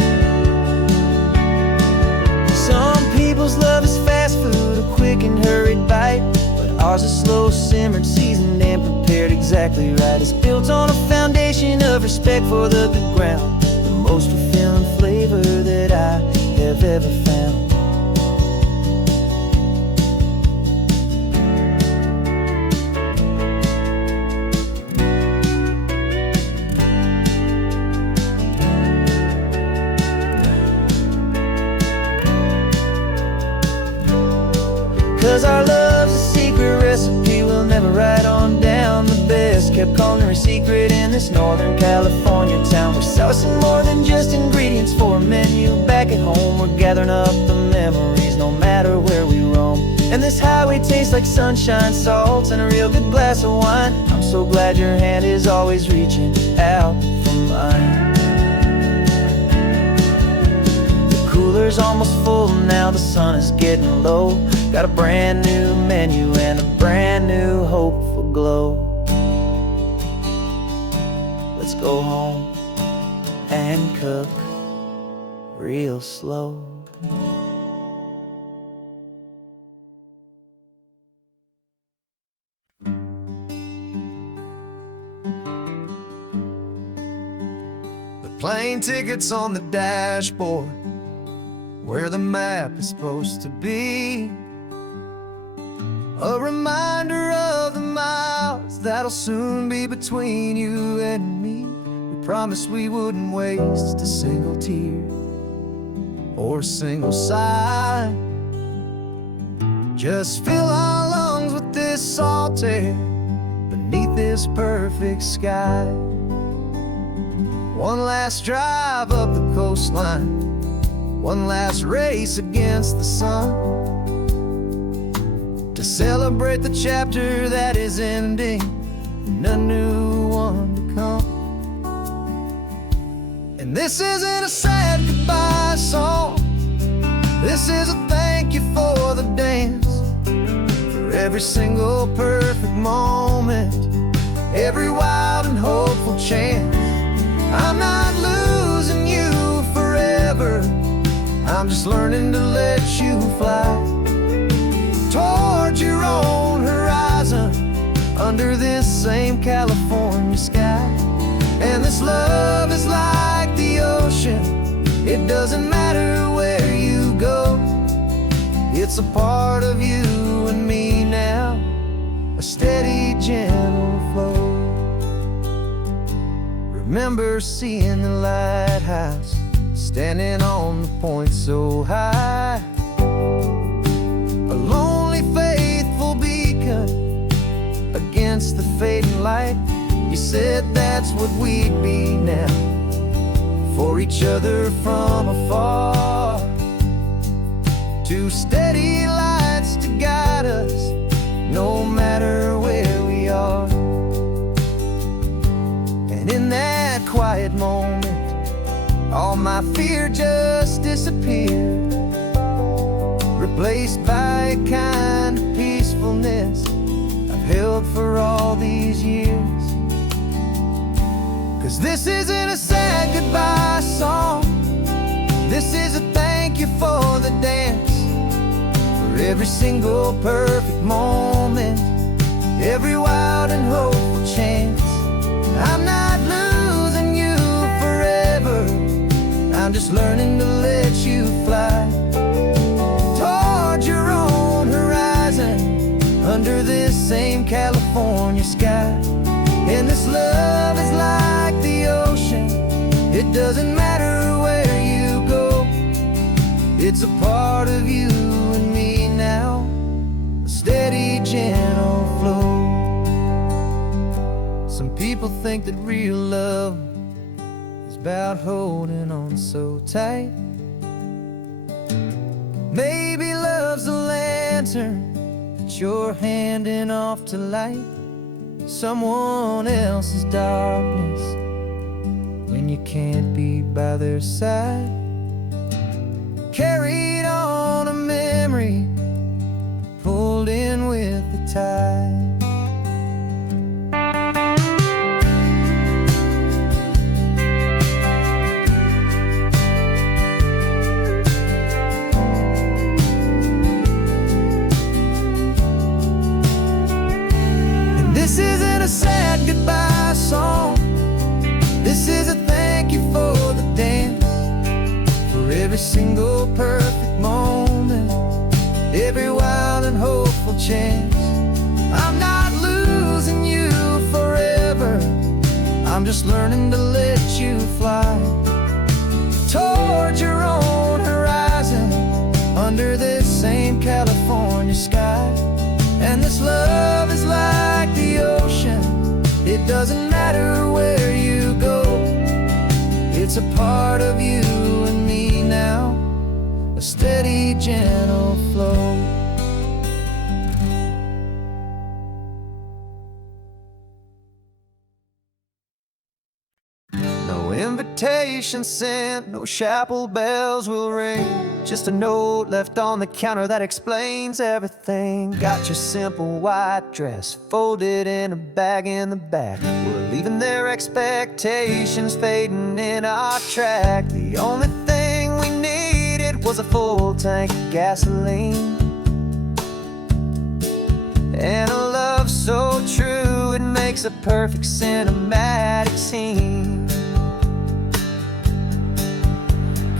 Some people's love is fast food, a quick and hurried bite, but ours is slow, simmered, seasoned, and prepared exactly right. It's built on a foundation of respect for the good ground, the most fulfilling flavor that I have ever found. 'Cause our love's a secret recipe we'll never write on down. The best kept culinary secret in this Northern California town. We're sourcing more than just ingredients for a menu. Back at home we're gathering up the memories, no matter where we roam. And this highway tastes like sunshine, salt, and a real good glass of wine. I'm so glad your hand is always reaching out for mine. The cooler's almost full now, the sun is getting low. Got a brand new menu and a brand new hopeful glow. Let's go home and cook real slow. The plane ticket's on the dashboard, where the map is supposed to be. A reminder of the miles that'll soon be between you and me. We promised we wouldn't waste a single tear or a single sigh. Just fill our lungs with this salt air beneath this perfect sky. One last drive up the coastline, one last race against the sun, to celebrate the chapter that is ending and a new one to come. And this isn't a sad goodbye song, this is a thank you for the dance, for every single perfect moment, every wild and hopeful chance. I'm not losing you forever, I'm just learning to let you fly toward your own horizon, under this same California sky. And this love is like the ocean, it doesn't matter where you go. It's a part of you and me now, a steady, gentle flow. Remember seeing the lighthouse, standing on the point so high, a lonely, faithful beacon against the fading light. You said that's what we'd be now, for each other from afar. Two steady lights to guide us, no matter where we are. And in that quiet moment, all my fear just disappeared, replaced by a kind of peacefulness I've held for all these years. 'Cause this isn't a sad goodbye song, this is a thank you for the dance, for every single perfect moment, every wild and hopeful chance. I'm not losing you forever, I'm just learning to let you fly toward your own horizon, under this same California sky. And this love is like the ocean, it doesn't matter where you go. It's a part of you and me now, a steady, gentle flow. Some people think that real love is about holding on so tight. Maybe love's a lantern that you're handing off to light someone else's darkness when you can't be by their side. Carried on a memory, pulled in with the tide. This isn't a sad goodbye song. This is a thank you for the dance, for every single perfect moment, every wild and hopeful chance. I'm not losing you forever, I'm just learning to let you fly towards your own horizon, under this same California sky. And this love is like the ocean, it doesn't matter where you go, it's a part of you and me now, a steady, gentle flow. No invitation sent, no chapel bells will ring, just a note left on the counter that explains everything. Got your simple white dress folded in a bag in the back. We're leaving their expectations fading in our track. The only thing we needed was a full tank of gasoline, and a love so true it makes a perfect cinematic scene.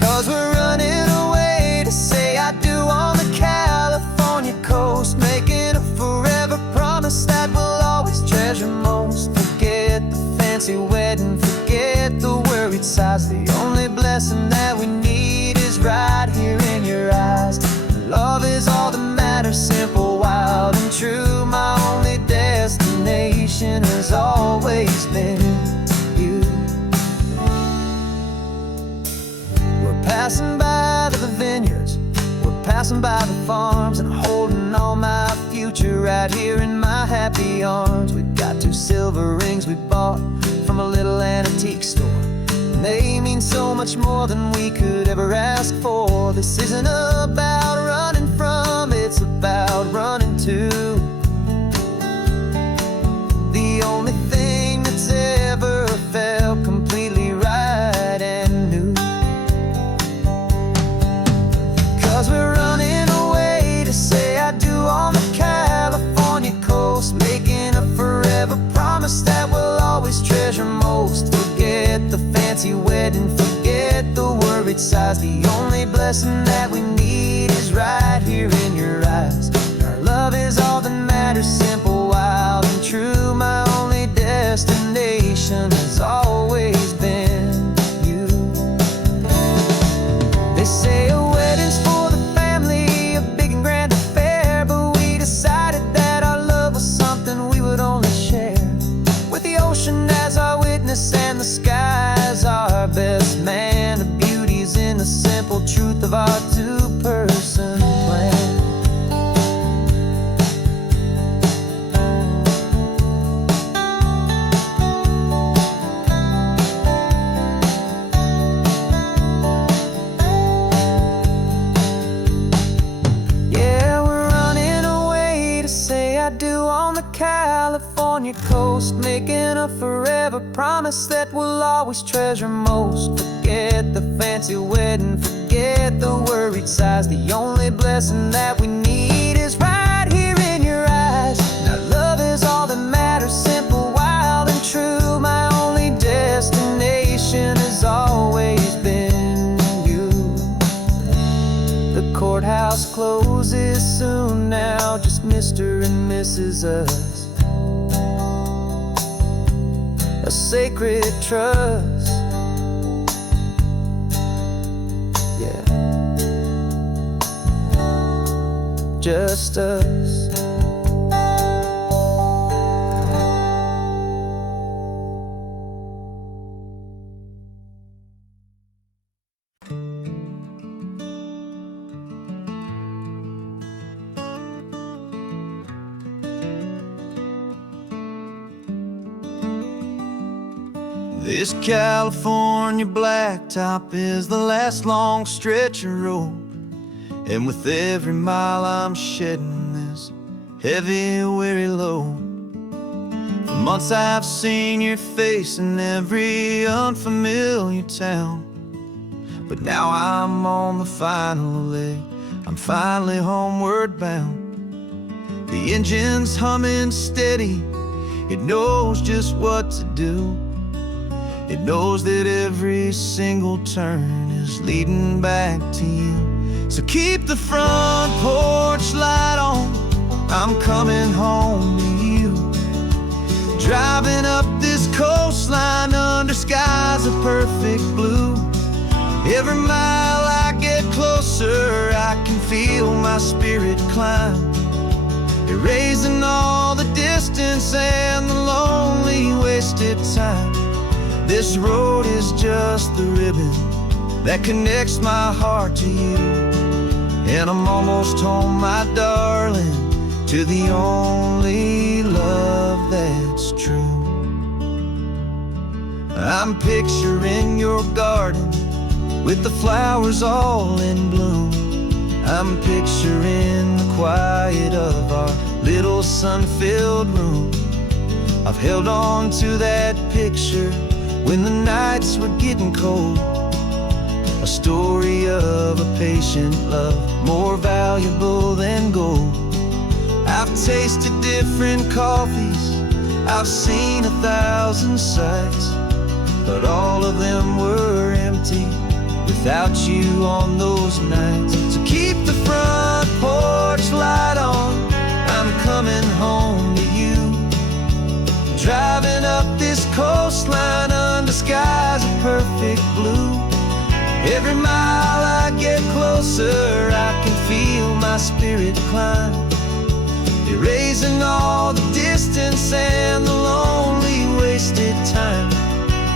'Cause we're running away to say I do on the California coast, making a forever promise that we'll always treasure most. Forget the fancy wedding, forget the worried sighs. The only blessing that we need is right here in your eyes. Love is all that matters, simple, wild and true. My only destination has always been you. We're passing by the vineyards, we're passing by the farms, and holding all my future right here in my happy arms. We've got 2 silver rings we bought from a little antique store, and they mean so much more than we could ever ask for. This isn't about running from, it's about running to the only thing that's ever felt completely right and new. 'Cause we're running away to say I do on the California coast, making a forever promise that we'll always treasure most. Forget the fancy wedding, forget the worried sighs. The only blessing that we need is right here in your eyes. Our love is all that matters, simple, wild and true. My only destination has always been you. They say a wedding's for the family, a big and grand affair, but we decided that our love was something we would only share with the ocean as our witness and the sky as our best man. The beauty's in the simple truth of our 2-person plan. Yeah, we're running away to say I do on the California coast, making a forever promise that we'll always treasure most. Forget the fancy wedding, forget the worried sighs. The only blessing that we need is right here in your eyes. Now love is all that matters, simple, wild and true. My only destination has always been you. The courthouse closes soon now, just Mr. and Mrs. Us, a sacred trust. Yeah, just us. This California blacktop is the last long stretch of road, and with every mile I'm shedding this heavy, weary load. For months I've seen your face in every unfamiliar town, but now I'm on the final leg. I'm finally homeward bound. The engine's humming steady. It knows just what to do. It knows that every single turn is leading back to you. So keep the front porch light on, I'm coming home to you. Driving up this coastline under skies of perfect blue. Every mile I get closer, I can feel my spirit climb, erasing all the distance and the lonely wasted time. This road is just the ribbon that connects my heart to you. And I'm almost home, my darling, to the only love that's true. I'm picturing your garden with the flowers all in bloom. I'm picturing the quiet of our little sun-filled room. I've held on to that picture when the nights were getting cold. A story of a patient love, more valuable than gold. I've tasted different coffees, I've seen 1,000 sights, but all of them were empty without you on those nights. So keep the front porch light on, I'm coming home to you. Driving up this coastline under skies of perfect blue. Every mile I get closer, I can feel my spirit climb, erasing all the distance and the lonely wasted time.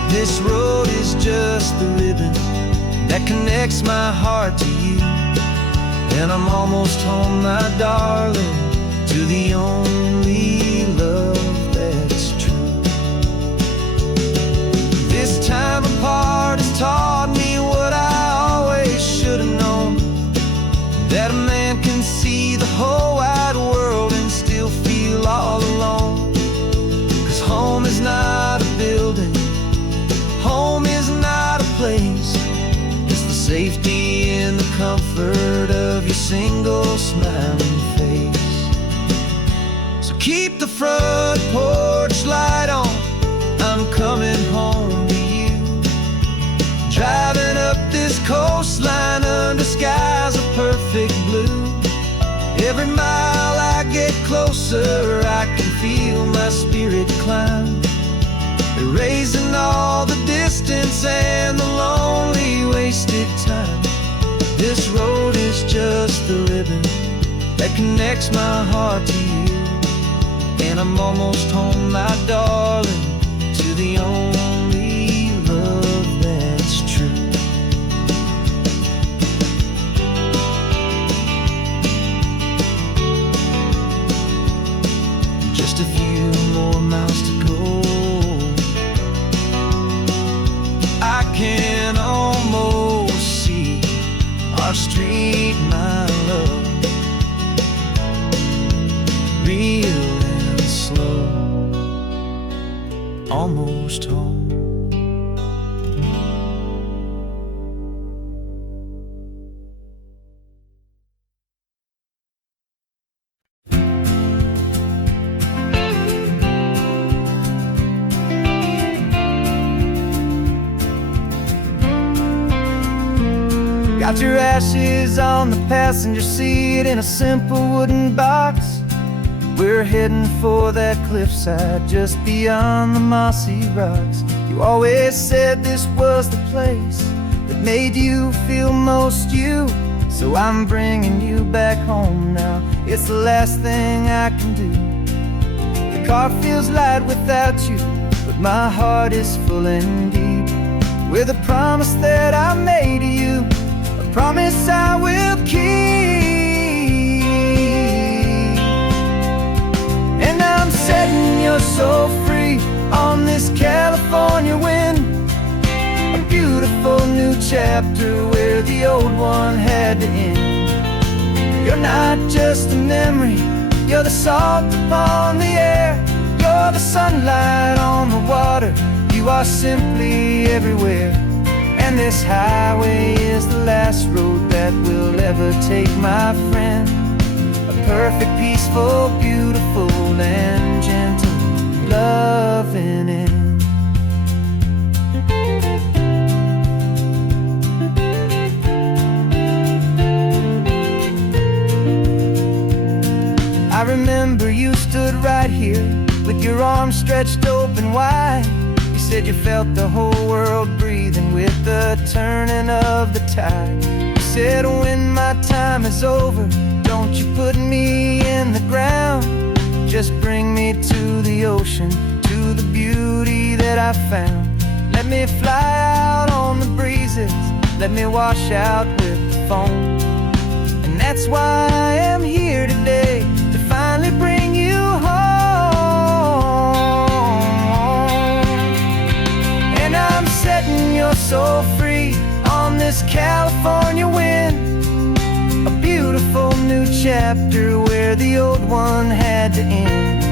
This road is just the ribbon that connects my heart to you. And I'm almost home, my darling, to the only love that's true. This time apart has taught me what I always should have known, that a man can see the whole wide world and still feel all alone. 'Cause home is not a building, home is not a place, it's the safety and the comfort of your single smiling face. So keep the front porch light on, I'm coming home to you. Driving up this coastline under skies of perfect blue. Every mile I get closer, I can feel my spirit climb, erasing all the distance and the lonely wasted time. This road is just the ribbon that connects my heart to you. And I'm almost home, my darling, to the only love that's true. Just a few more miles to go, I can almost see our street, my love, real and slow, almost home. Got your ashes on the passenger seat in a simple wooden box. We're heading for that cliffside just beyond the mossy rocks. You always said this was the place that made you feel most you. So I'm bringing you back home now, it's the last thing I can do. The car feels light without you, but my heart is full and deep with a promise that I made to you, a promise I will keep. And I'm setting your soul free on this California wind, a beautiful new chapter where the old one had to end. You're not just a memory, You're the salt upon the air, you're the sunlight on the water. You are simply everywhere. And this highway is the last road that we'll ever take, my friend. A perfect, peaceful, beautiful, and gentle, loving end. I remember you stood right here with your arms stretched open wide. You said you felt the whole world breathing with the turning of the tide. You said, when my time is over, don't you put me in the ground. Just bring me to the ocean, to the beauty that I found. Let me fly out on the breezes, let me wash out with the foam. And that's why I am here today, to finally bring you home. And I'm setting your soul free on this California wind. A beautiful new chapter where the old one had to end.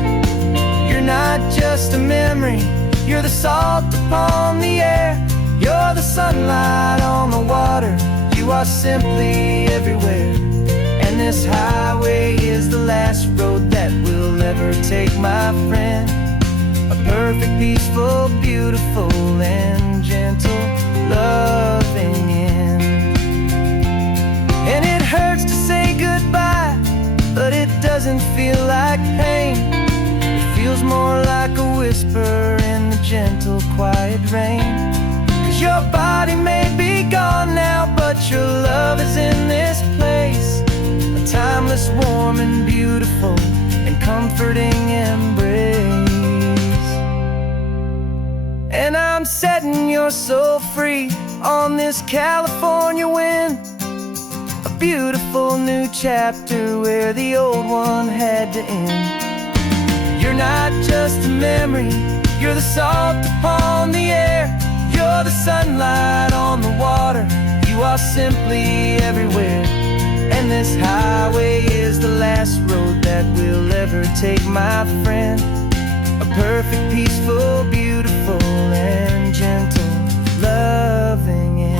You're not just a memory, you're the salt upon the air. You're the sunlight on the water. You are simply everywhere. And this highway is the last road that we'll ever take, my friend. A perfect, peaceful, beautiful, and gentle, loving end. And it hurts to say goodbye, but it doesn't feel like pain. It feels more like a whisper in the gentle, quiet rain. 'Cause your body may be gone now, but your love is in this place. A timeless, warm, and beautiful, and comforting embrace. And I'm setting your soul free on this California wind. A beautiful new chapter where the old one had to end. You're not just a memory, you're the salt upon the air. You're the sunlight on the water. You are simply everywhere. And this highway is the last road that we'll ever take, my friend. A perfect, peaceful, beautiful, and gentle, loving end.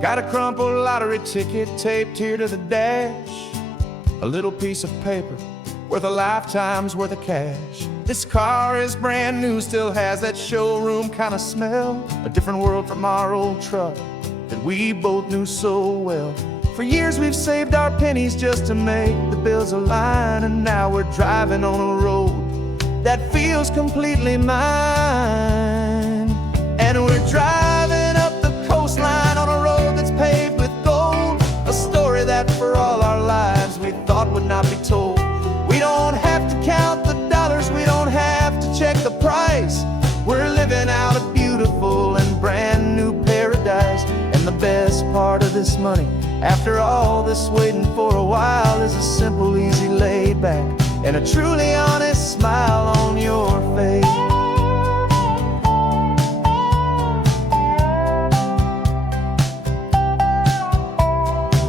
Got a crumpled lottery ticket taped here to the dash. A little piece of paper worth a lifetime's worth of cash. This car is brand new, still has that showroom kind of smell. A different world from our old truck that we both knew so well. For years we've saved our pennies just to make the bills align. And now we're driving on a road that feels completely mine. And we're driving up the coastline on a road that's paved with gold. A story that for all our lives we thought would not be told. We don't have to count the dollars, we don't have to check the price. We're living out a beautiful and brand new paradise. And the best part of this money, after all this waiting for a while, is a simple, easy, laid back, and a truly honest smile on your face.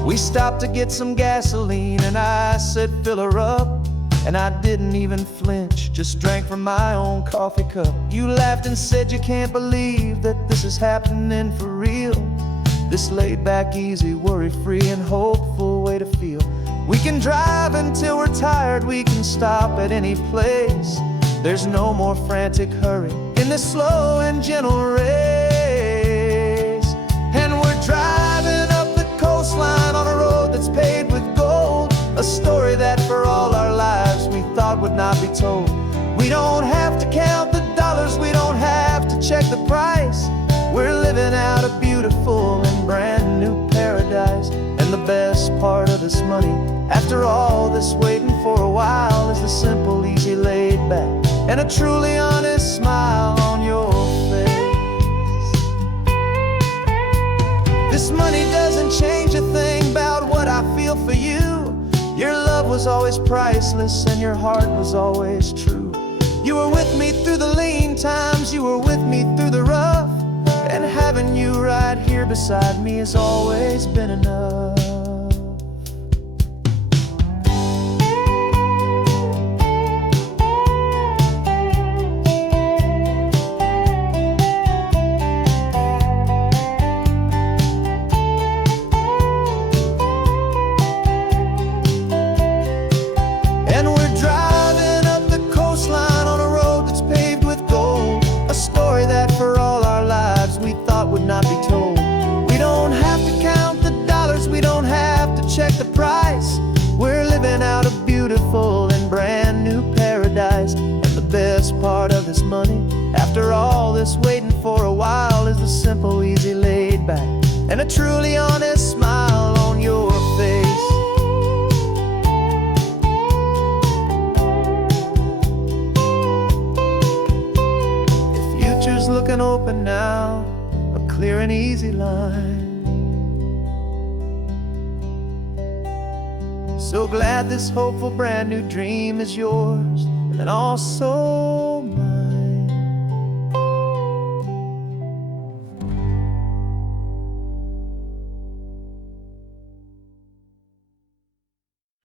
We stopped to get some gasoline and I said fill her up. And I didn't even flinch, just drank from my own coffee cup. You laughed and said you can't believe that this is happening for real. This laid back, easy, worry-free and hopeful way to feel. We can drive until we're tired, we can stop at any place. There's no more frantic hurry in this slow and gentle race. And we're driving up the coastline on a road that's paved with gold. A story that for all our lives we thought would not be told. We don't have to count the dollars, we don't have to check the price. We're living out a beautiful and this money. After all this waiting for a while is the simple, easy, laid back, and a truly honest smile on your face. This money doesn't change a thing about what I feel for you. Your love was always priceless and your heart was always true. You were with me through the lean times, you were with me through the rough, and having you right here beside me has always been enough. And we're driving up the coastline on a road that's paved with gold, a story that for all our lives we thought would not be told. We don't have to count the dollars, we don't have to check the price. We're living out a beautiful and brand new paradise. And the best part of this money, after all this waiting for a while, is the simple, easy, laid back, and a truly honest smile on your face. Looking open now, a clear and easy line. So glad this hopeful brand new dream is yours, and also